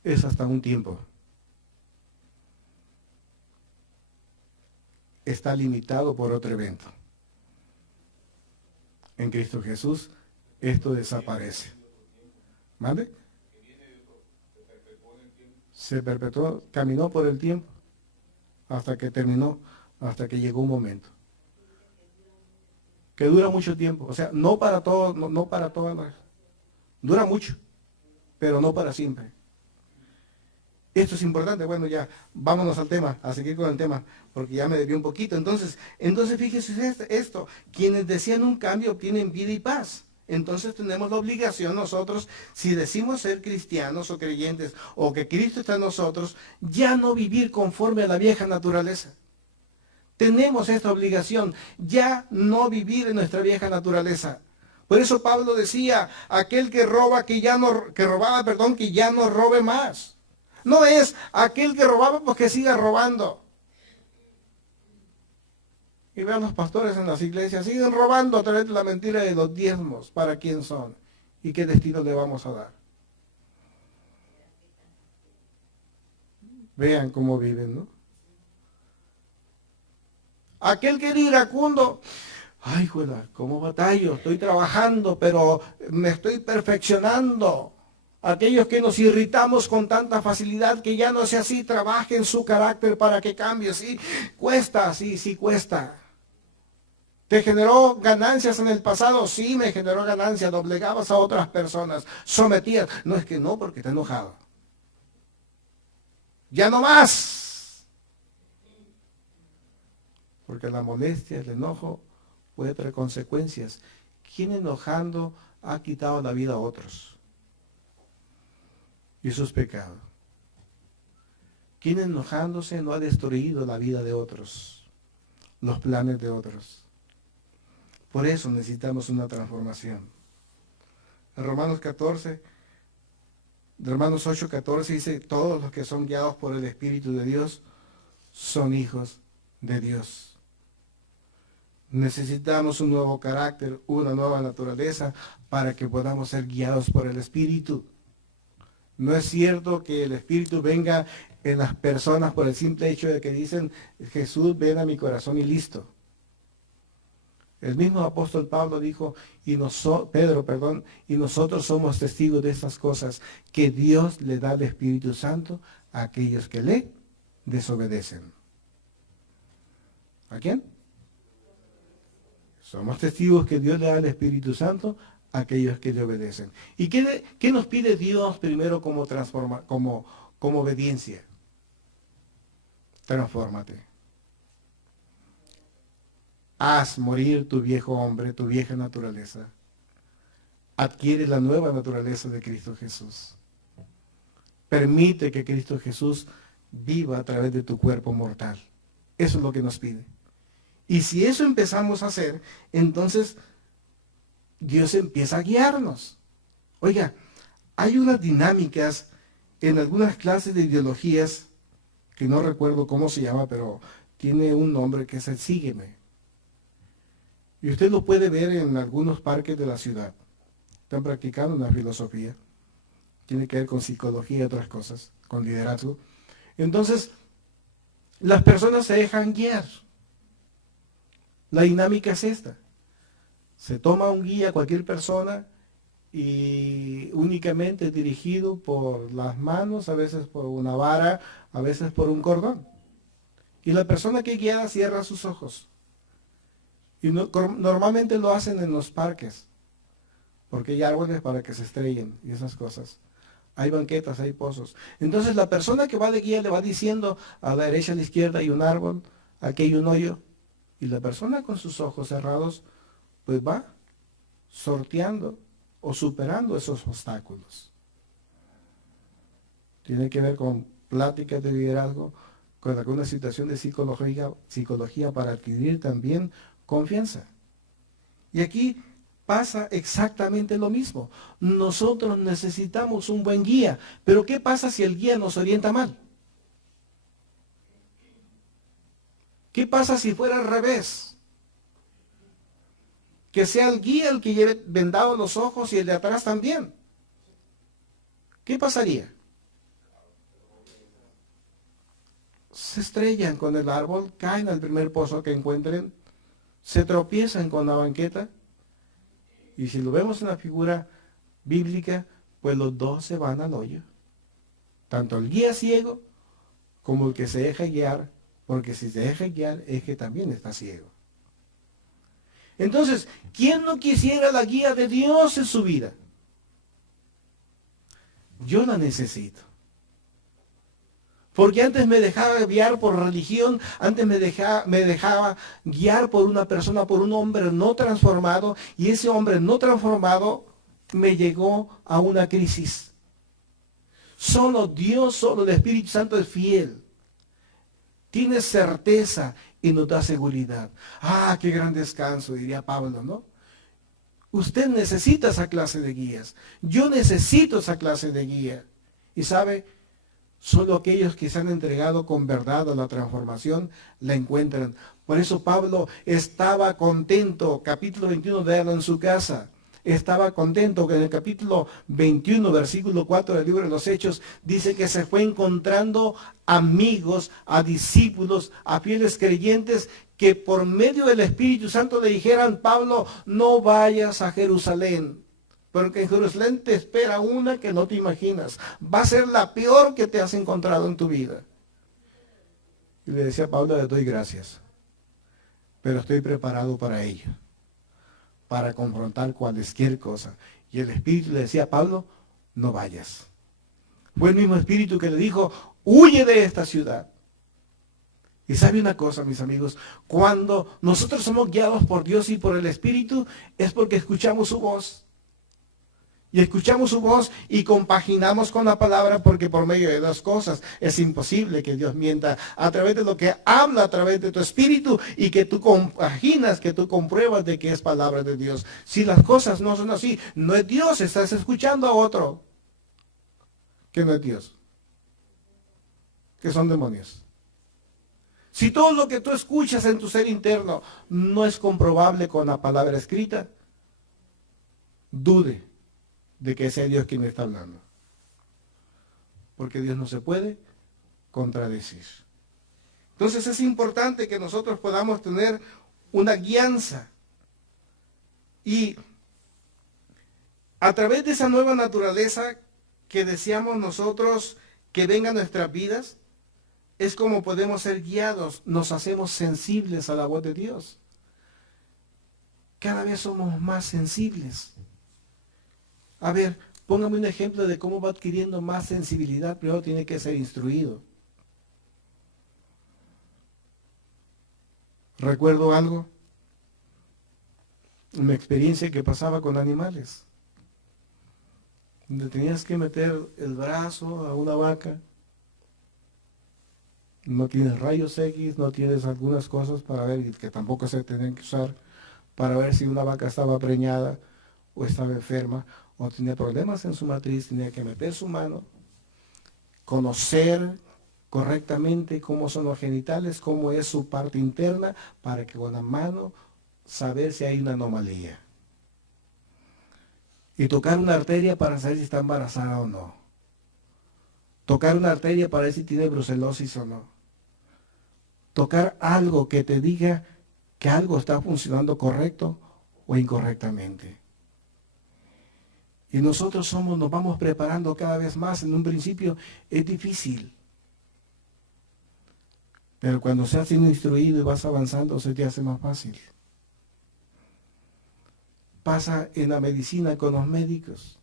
Es hasta un tiempo. Está limitado por otro evento. En Cristo Jesús, esto desaparece. ¿Mande? Se perpetuó, caminó por el tiempo, hasta que terminó, hasta que llegó un momento. Que dura mucho tiempo. O sea, no para todo, no para todas. Dura mucho, pero no para siempre. Esto es importante. Bueno, ya vámonos al tema, a seguir con el tema, porque ya me desvié un poquito. Entonces fíjese esto, quienes desean un cambio obtienen vida y paz. Entonces tenemos la obligación nosotros, si decimos ser cristianos o creyentes, o que Cristo está en nosotros, ya no vivir conforme a la vieja naturaleza. Tenemos esta obligación, ya no vivir en nuestra vieja naturaleza. Por eso Pablo decía, aquel que roba, que ya no robe más. No es aquel que robaba, pues que siga robando. Y vean los pastores en las iglesias, siguen robando a través de la mentira de los diezmos. ¿Para quién son? ¿Y qué destino le vamos a dar? Vean cómo viven, ¿no? Aquel que era iracundo, ay, juela, cómo batallo, estoy trabajando, pero me estoy perfeccionando. Aquellos que nos irritamos con tanta facilidad, que ya no sea así, trabajen su carácter para que cambie. Sí, cuesta, sí cuesta. ¿Te generó ganancias en el pasado? Sí, me generó ganancias. Doblegabas a otras personas, sometías. No es que no, porque está enojado. Ya no más. Porque la molestia, el enojo puede traer consecuencias. ¿Quién enojando ha quitado la vida a otros? Y eso es pecado. ¿Quién enojándose no ha destruido la vida de otros? Los planes de otros. Por eso necesitamos una transformación. En Romanos 8:14 dice, todos los que son guiados por el Espíritu de Dios son hijos de Dios. Necesitamos un nuevo carácter, una nueva naturaleza para que podamos ser guiados por el Espíritu. No es cierto que el Espíritu venga en las personas por el simple hecho de que dicen, Jesús, ven a mi corazón y listo. El mismo apóstol Pablo dijo, Pedro, y nosotros somos testigos de estas cosas, que Dios le da el Espíritu Santo a aquellos que le desobedecen. ¿A quién? Somos testigos que Dios le da el Espíritu Santo a aquellos que le obedecen. ¿Y qué nos pide Dios primero como obediencia? Transfórmate. Haz morir tu viejo hombre, tu vieja naturaleza. Adquiere la nueva naturaleza de Cristo Jesús. Permite que Cristo Jesús viva a través de tu cuerpo mortal. Eso es lo que nos pide. Y si eso empezamos a hacer, entonces Dios empieza a guiarnos. Oiga, hay unas dinámicas en algunas clases de ideologías, que no recuerdo cómo se llama, pero tiene un nombre que es el sígueme. Y usted lo puede ver en algunos parques de la ciudad. Están practicando una filosofía. Tiene que ver con psicología y otras cosas, con liderazgo. Entonces, las personas se dejan guiar. La dinámica es esta. Se toma un guía a cualquier persona y únicamente dirigido por las manos, a veces por una vara, a veces por un cordón. Y la persona que guía cierra sus ojos. Y normalmente lo hacen en los parques, porque hay árboles para que se estrellen y esas cosas. Hay banquetas, hay pozos. Entonces la persona que va de guía le va diciendo a la derecha, a la izquierda hay un árbol, aquí hay un hoyo. Y la persona con sus ojos cerrados, pues va sorteando o superando esos obstáculos. Tiene que ver con pláticas de liderazgo, con alguna situación de psicología para adquirir también confianza. Y aquí pasa exactamente lo mismo. Nosotros necesitamos un buen guía, pero ¿qué pasa si el guía nos orienta mal? ¿Qué pasa si fuera al revés? Que sea el guía el que lleve vendados los ojos y el de atrás también. ¿Qué pasaría? Se estrellan con el árbol, caen al primer pozo que encuentren, se tropiezan con la banqueta, y si lo vemos en la figura bíblica, pues los dos se van al hoyo. Tanto el guía ciego como el que se deja guiar, porque si se deja guiar es que también está ciego. Entonces, ¿quién no quisiera la guía de Dios en su vida? Yo la necesito. Porque antes me dejaba guiar por religión, antes me dejaba guiar por una persona, por un hombre no transformado, y ese hombre no transformado me llegó a una crisis. Solo Dios, solo el Espíritu Santo es fiel. Tiene certeza y nos da seguridad. Ah, qué gran descanso, diría Pablo, ¿no? Usted necesita esa clase de guías. Yo necesito esa clase de guía. Y sabe, solo aquellos que se han entregado con verdad a la transformación la encuentran. Por eso Pablo estaba contento, capítulo 21, léalo en su casa. Estaba contento que en el capítulo 21, versículo 4 del libro de los Hechos, dice que se fue encontrando amigos, a discípulos, a fieles creyentes, que por medio del Espíritu Santo le dijeran, Pablo, no vayas a Jerusalén, porque en Jerusalén te espera una que no te imaginas. Va a ser la peor que te has encontrado en tu vida. Y le decía a Pablo, le doy gracias, pero estoy preparado para ello, para confrontar cualquier cosa. Y el Espíritu le decía a Pablo, no vayas. Fue el mismo Espíritu que le dijo, huye de esta ciudad. Y sabe una cosa, mis amigos, cuando nosotros somos guiados por Dios y por el Espíritu, es porque escuchamos su voz. Y escuchamos su voz y compaginamos con la palabra, porque por medio de dos cosas es imposible que Dios mienta. A través de lo que habla, a través de tu espíritu, y que tú compaginas, que tú compruebas de que es palabra de Dios. Si las cosas no son así, no es Dios, estás escuchando a otro que no es Dios, que son demonios. Si todo lo que tú escuchas en tu ser interno no es comprobable con la palabra escrita, dude de que sea Dios quien está hablando. porque Dios no se puede contradecir. Entonces es importante que nosotros podamos tener una guianza y a través de esa nueva naturaleza que deseamos nosotros que venga a nuestras vidas, es como podemos ser guiados, nos hacemos sensibles a la voz de Dios. Cada vez somos más sensibles. A ver, póngame un ejemplo de cómo va adquiriendo más sensibilidad. Primero tiene que ser instruido. Recuerdo algo, una experiencia que pasaba con animales, donde tenías que meter el brazo a una vaca. No tienes rayos X, no tienes algunas cosas para ver, que tampoco se tenían que usar, para ver si una vaca estaba preñada o estaba enferma o tenía problemas en su matriz. Tenía que meter su mano, conocer correctamente cómo son los genitales, cómo es su parte interna, para que con la mano saber si hay una anomalía. Y tocar una arteria para saber si está embarazada o no. Tocar una arteria para ver si tiene brucelosis o no. Tocar algo que te diga que algo está funcionando correcto o incorrectamente. Y nosotros nos vamos preparando cada vez más. En un principio es difícil. Pero cuando seas instruido y vas avanzando, se te hace más fácil. Pasa en la medicina con los médicos.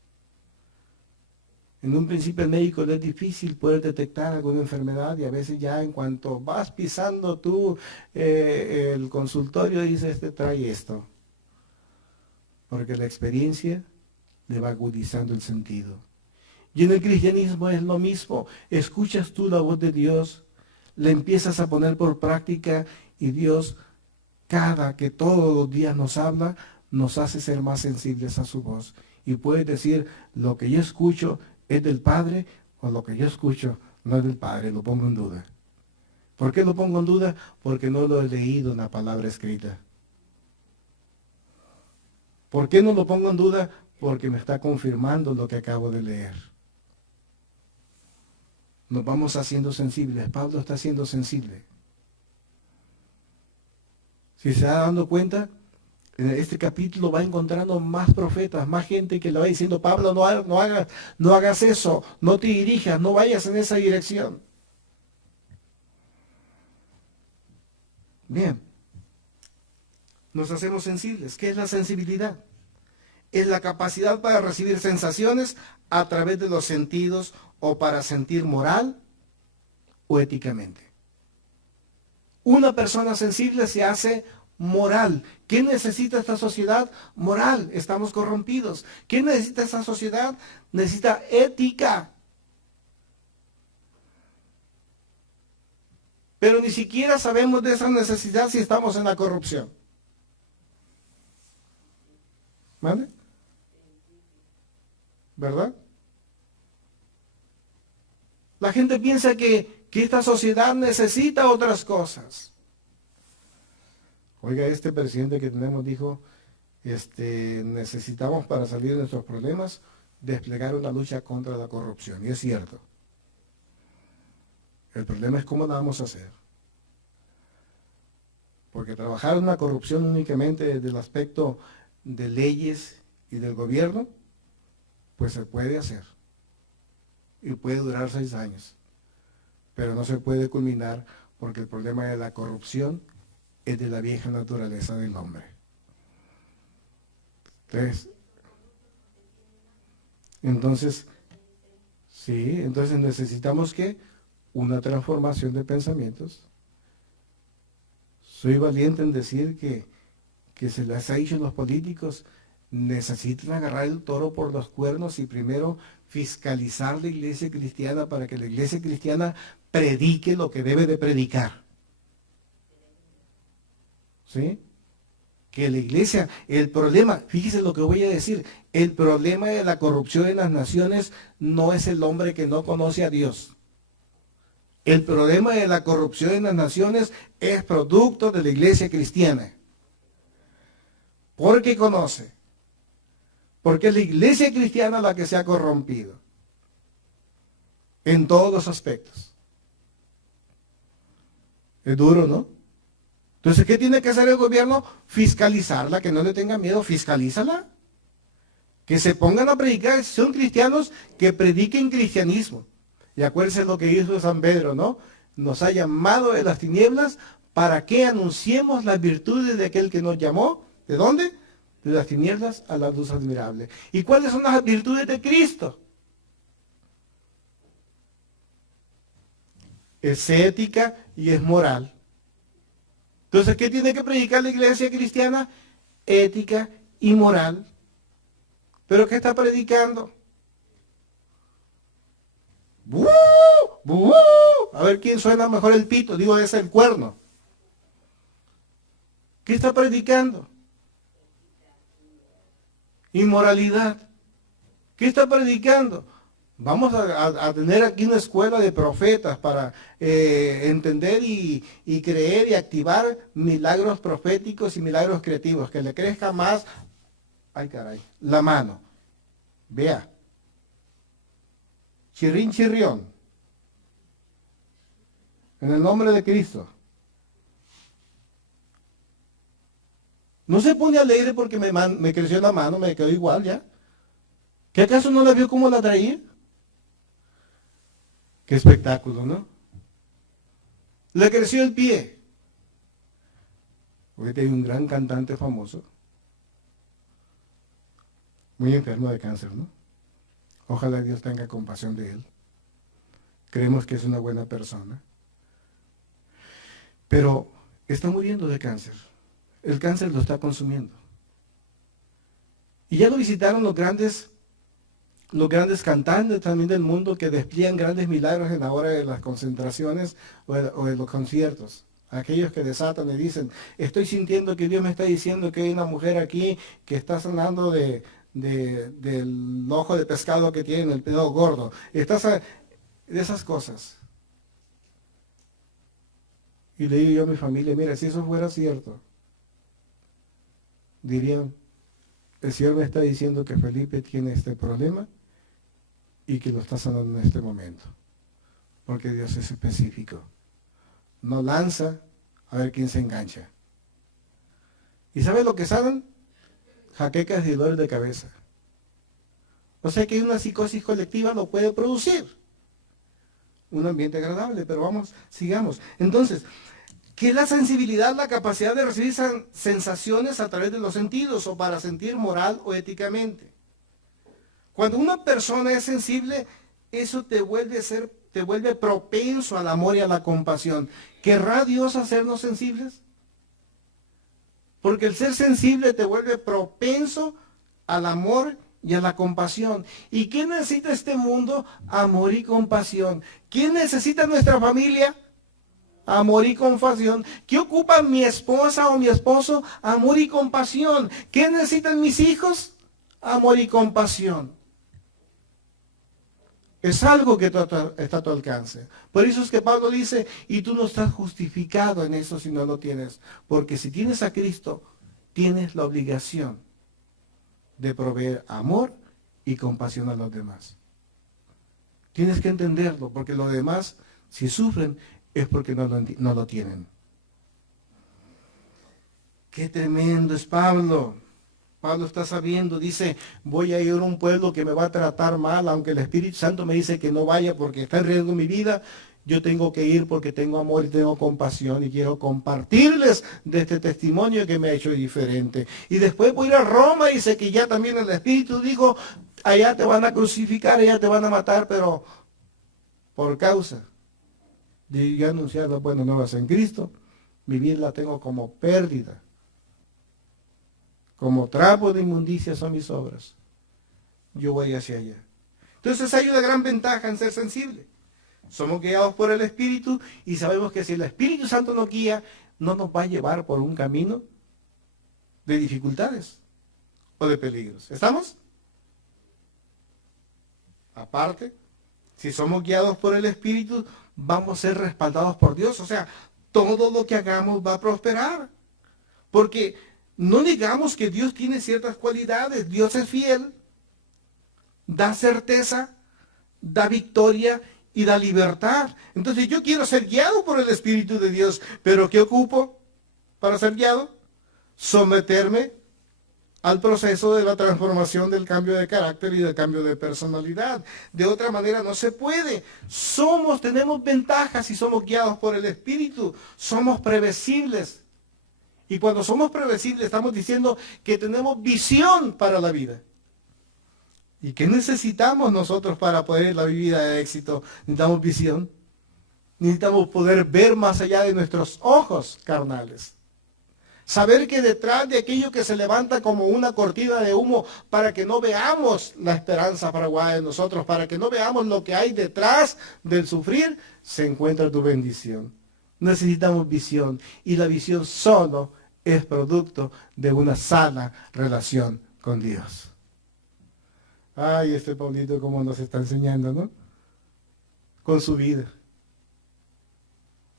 En un principio el médico le es difícil poder detectar alguna enfermedad y a veces ya en cuanto vas pisando tú el consultorio dices, te trae esto. Porque la experiencia le va agudizando el sentido. Y en el cristianismo es lo mismo. Escuchas tú la voz de Dios, la empiezas a poner por práctica y Dios, cada que todos los días nos habla, nos hace ser más sensibles a su voz. Y puedes decir, lo que yo escucho es del Padre o lo que yo escucho no es del Padre, lo pongo en duda. ¿Por qué lo pongo en duda? Porque no lo he leído en la palabra escrita. ¿Por qué no lo pongo en duda? Porque me está confirmando lo que acabo de leer. Nos vamos haciendo sensibles. Pablo está siendo sensible. Si se está dando cuenta, en este capítulo va encontrando más profetas, más gente que le va diciendo, Pablo, no hagas eso, no te dirijas, no vayas en esa dirección. Bien, nos hacemos sensibles. ¿Qué es la sensibilidad? Es la capacidad para recibir sensaciones a través de los sentidos o para sentir moral o éticamente. Una persona sensible se hace moral. ¿Qué necesita esta sociedad? Moral. Estamos corrompidos. ¿Qué necesita esta sociedad? Necesita ética. Pero ni siquiera sabemos de esa necesidad si estamos en la corrupción. ¿Vale? ¿Verdad? La gente piensa que esta sociedad necesita otras cosas. Oiga, este presidente que tenemos dijo, necesitamos para salir de nuestros problemas desplegar una lucha contra la corrupción. Y es cierto. El problema es cómo la vamos a hacer. Porque trabajar en la corrupción únicamente desde el aspecto de leyes y del gobierno, pues se puede hacer. Y puede durar 6 años. Pero no se puede culminar porque el problema de la corrupción es de la vieja naturaleza del hombre. Entonces, sí, entonces necesitamos que una transformación de pensamientos. Soy valiente en decir que se les ha dicho a los políticos, necesitan agarrar el toro por los cuernos y primero fiscalizar la iglesia cristiana para que la iglesia cristiana predique lo que debe de predicar. ¿Sí? Que la iglesia, el problema, fíjese lo que voy a decir, el problema de la corrupción en las naciones no es el hombre que no conoce a Dios. El problema de la corrupción en las naciones es producto de la iglesia cristiana. Porque conoce. Porque es la iglesia cristiana la que se ha corrompido. en todos los aspectos. Es duro, ¿no? Entonces, ¿qué tiene que hacer el gobierno? Fiscalizarla, que no le tenga miedo, fiscalízala. Que se pongan a predicar, si son cristianos, que prediquen cristianismo. Y acuérdense lo que hizo San Pedro, ¿no? Nos ha llamado de las tinieblas para que anunciemos las virtudes de aquel que nos llamó. ¿De dónde? De las tinieblas a la luz admirable. ¿Y cuáles son las virtudes de Cristo? Es ética y es moral. Entonces, ¿qué tiene que predicar la iglesia cristiana? Ética y moral. ¿Pero qué está predicando? ¡Bú! ¡Bú! A ver quién suena mejor el pito, digo, es el cuerno. ¿Qué está predicando? Inmoralidad. ¿Qué está predicando? Vamos a tener aquí una escuela de profetas para entender y creer y activar milagros proféticos y milagros creativos, que le crezca más, ay caray, la mano. Vea. Chirrín, chirrión. En el nombre de Cristo. No se pone alegre porque me creció la mano, me quedó igual ya. ¿Qué acaso no la vio cómo la traía? Qué espectáculo, ¿no? Le creció el pie. Hoy hay un gran cantante famoso, muy enfermo de cáncer, ¿no? Ojalá Dios tenga compasión de él. Creemos que es una buena persona. Pero está muriendo de cáncer. El cáncer lo está consumiendo. Y ya lo visitaron los grandes cantantes también del mundo que despliegan grandes milagros en la hora de las concentraciones o de los conciertos. Aquellos que desatan y dicen, estoy sintiendo que Dios me está diciendo que hay una mujer aquí que está sanando del ojo de pescado que tiene en el dedo gordo. De esas cosas. Y le digo yo a mi familia, mira, si eso fuera cierto, dirían, el Señor me está diciendo que Felipe tiene este problema y que lo está sanando en este momento. Porque Dios es específico. No lanza a ver quién se engancha. ¿Y sabe lo que sanan? Jaquecas y dolores de cabeza. O sea que una psicosis colectiva lo puede producir. Un ambiente agradable, pero vamos, sigamos. Entonces, ¿qué es la sensibilidad? La capacidad de recibir sensaciones a través de los sentidos o para sentir moral o éticamente. Cuando una persona es sensible, eso te vuelve propenso al amor y a la compasión. ¿Querrá Dios hacernos sensibles? Porque el ser sensible te vuelve propenso al amor y a la compasión. ¿Y qué necesita este mundo? Amor y compasión. ¿Quién necesita nuestra familia? Amor y compasión. ¿Qué ocupa mi esposa o mi esposo? Amor y compasión. ¿Qué necesitan mis hijos? Amor y compasión. Es algo que está a tu alcance. Por eso es que Pablo dice, y tú no estás justificado en eso si no lo tienes. Porque si tienes a Cristo, tienes la obligación de proveer amor y compasión a los demás. Tienes que entenderlo, porque los demás, si sufren, es porque no lo tienen. Qué tremendo es Pablo. Pablo está sabiendo, dice, voy a ir a un pueblo que me va a tratar mal, aunque el Espíritu Santo me dice que no vaya porque está en riesgo mi vida, yo tengo que ir porque tengo amor y tengo compasión y quiero compartirles de este testimonio que me ha hecho diferente. Y después voy a ir a Roma, dice que ya también el Espíritu dijo, allá te van a crucificar, allá te van a matar, pero por causa de yo anunciar las buenas nuevas en Cristo, mi vida la tengo como pérdida. Como trapo de inmundicia son mis obras. Yo voy hacia allá. Entonces hay una gran ventaja en ser sensible. Somos guiados por el Espíritu y sabemos que si el Espíritu Santo nos guía, no nos va a llevar por un camino de dificultades o de peligros. ¿Estamos? Aparte, si somos guiados por el Espíritu, vamos a ser respaldados por Dios. O sea, todo lo que hagamos va a prosperar. Porque no digamos que Dios tiene ciertas cualidades. Dios es fiel, da certeza, da victoria y da libertad. Entonces yo quiero ser guiado por el Espíritu de Dios, pero ¿qué ocupo para ser guiado? Someterme al proceso de la transformación, del cambio de carácter y del cambio de personalidad. De otra manera no se puede. Tenemos ventajas si somos guiados por el Espíritu. Somos previsibles. Y cuando somos previsibles estamos diciendo que tenemos visión para la vida. ¿Y qué necesitamos nosotros para poder la vida de éxito? Necesitamos visión. Necesitamos poder ver más allá de nuestros ojos carnales. Saber que detrás de aquello que se levanta como una cortina de humo para que no veamos la esperanza paraguaya en nosotros, para que no veamos lo que hay detrás del sufrir, se encuentra tu bendición. Necesitamos visión y la visión solo es producto de una sana relación con Dios. Ay, este Pablito cómo nos está enseñando, ¿no? Con su vida.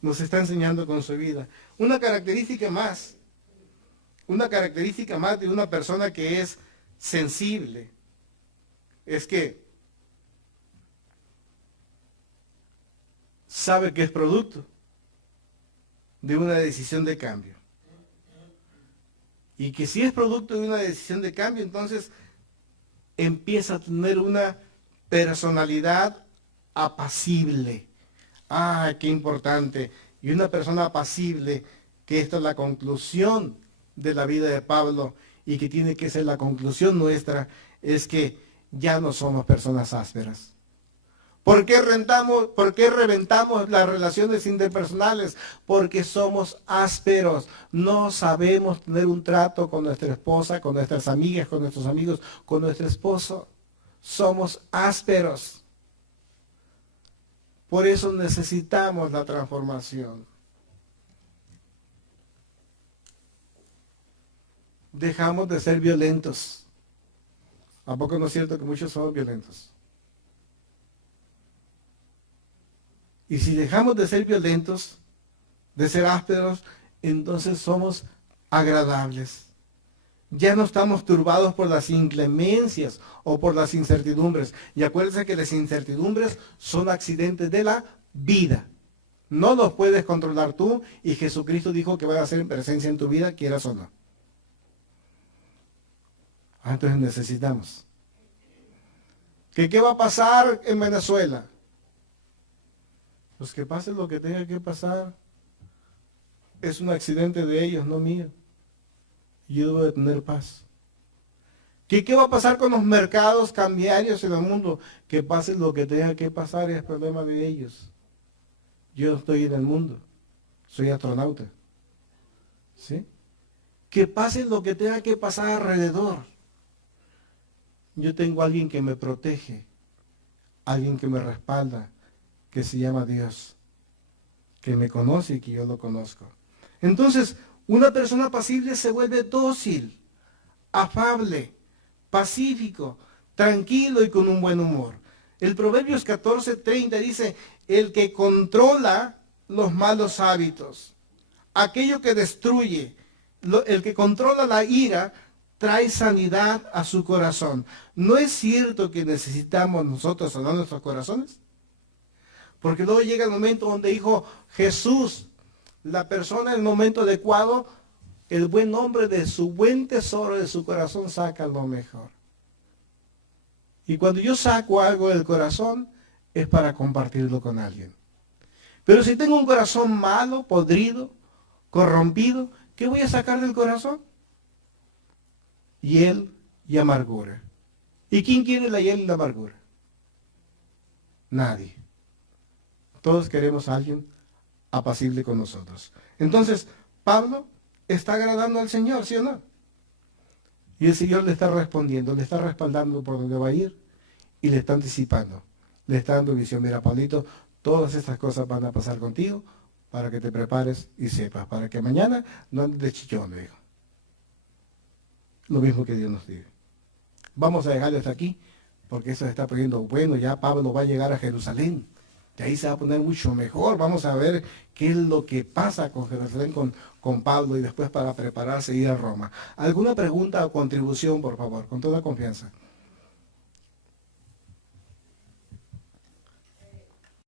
Nos está enseñando con su vida. Una característica más de una persona que es sensible es que sabe que es producto de una decisión de cambio. Y que si es producto de una decisión de cambio, entonces empieza a tener una personalidad apacible. ¡Ah, qué importante! Y una persona apacible, que esta es la conclusión de la vida de Pablo y que tiene que ser la conclusión nuestra, es que ya no somos personas ásperas. ¿Por qué reventamos las relaciones interpersonales? Porque somos ásperos. No sabemos tener un trato con nuestra esposa, con nuestras amigas, con nuestros amigos, con nuestro esposo. Somos ásperos. Por eso necesitamos la transformación. Dejamos de ser violentos. ¿A poco no es cierto que muchos somos violentos? Y si dejamos de ser violentos, de ser ásperos, entonces somos agradables. Ya no estamos turbados por las inclemencias o por las incertidumbres. Y acuérdense que las incertidumbres son accidentes de la vida. No los puedes controlar tú y Jesucristo dijo que van a ser en presencia en tu vida, quieras o no. Entonces necesitamos. ¿Qué va a pasar en Venezuela? Pues que pase lo que tenga que pasar. Es un accidente de ellos, no mío. Y yo debo de tener paz. ¿Qué va a pasar con los mercados cambiarios en el mundo? Que pase lo que tenga que pasar, es problema de ellos. Yo no estoy en el mundo. Soy astronauta. ¿Sí? Que pase lo que tenga que pasar alrededor. Yo tengo a alguien que me protege, alguien que me respalda, que se llama Dios, que me conoce y que yo lo conozco. Entonces, una persona pasible se vuelve dócil, afable, pacífico, tranquilo y con un buen humor. El Proverbios 14:30 dice, el que controla los malos hábitos, aquello que destruye, el que controla la ira, trae sanidad a su corazón. ¿No es cierto que necesitamos nosotros sanar nuestros corazones? Porque luego llega el momento donde dijo Jesús, la persona en el momento adecuado, el buen hombre de su buen tesoro de su corazón saca lo mejor. Y cuando yo saco algo del corazón, es para compartirlo con alguien. Pero si tengo un corazón malo, podrido, corrompido, ¿qué voy a sacar del corazón? Hiel y amargura. ¿Y quién quiere la hiel y la amargura? Nadie. Todos queremos a alguien apacible con nosotros. Entonces, Pablo está agradando al Señor, ¿sí o no? Y el Señor le está respondiendo, le está respaldando por donde va a ir y le está anticipando, le está dando visión. Mira, Pablito, todas estas cosas van a pasar contigo para que te prepares y sepas, para que mañana no andes de chillón, le dijo. Lo mismo que Dios nos dice. Vamos a dejarlo hasta aquí, porque eso se está poniendo bueno. Ya Pablo va a llegar a Jerusalén. De ahí se va a poner mucho mejor. Vamos a ver qué es lo que pasa con Jerusalén, con Pablo, y después para prepararse e ir a Roma. ¿Alguna pregunta o contribución, por favor? Con toda confianza.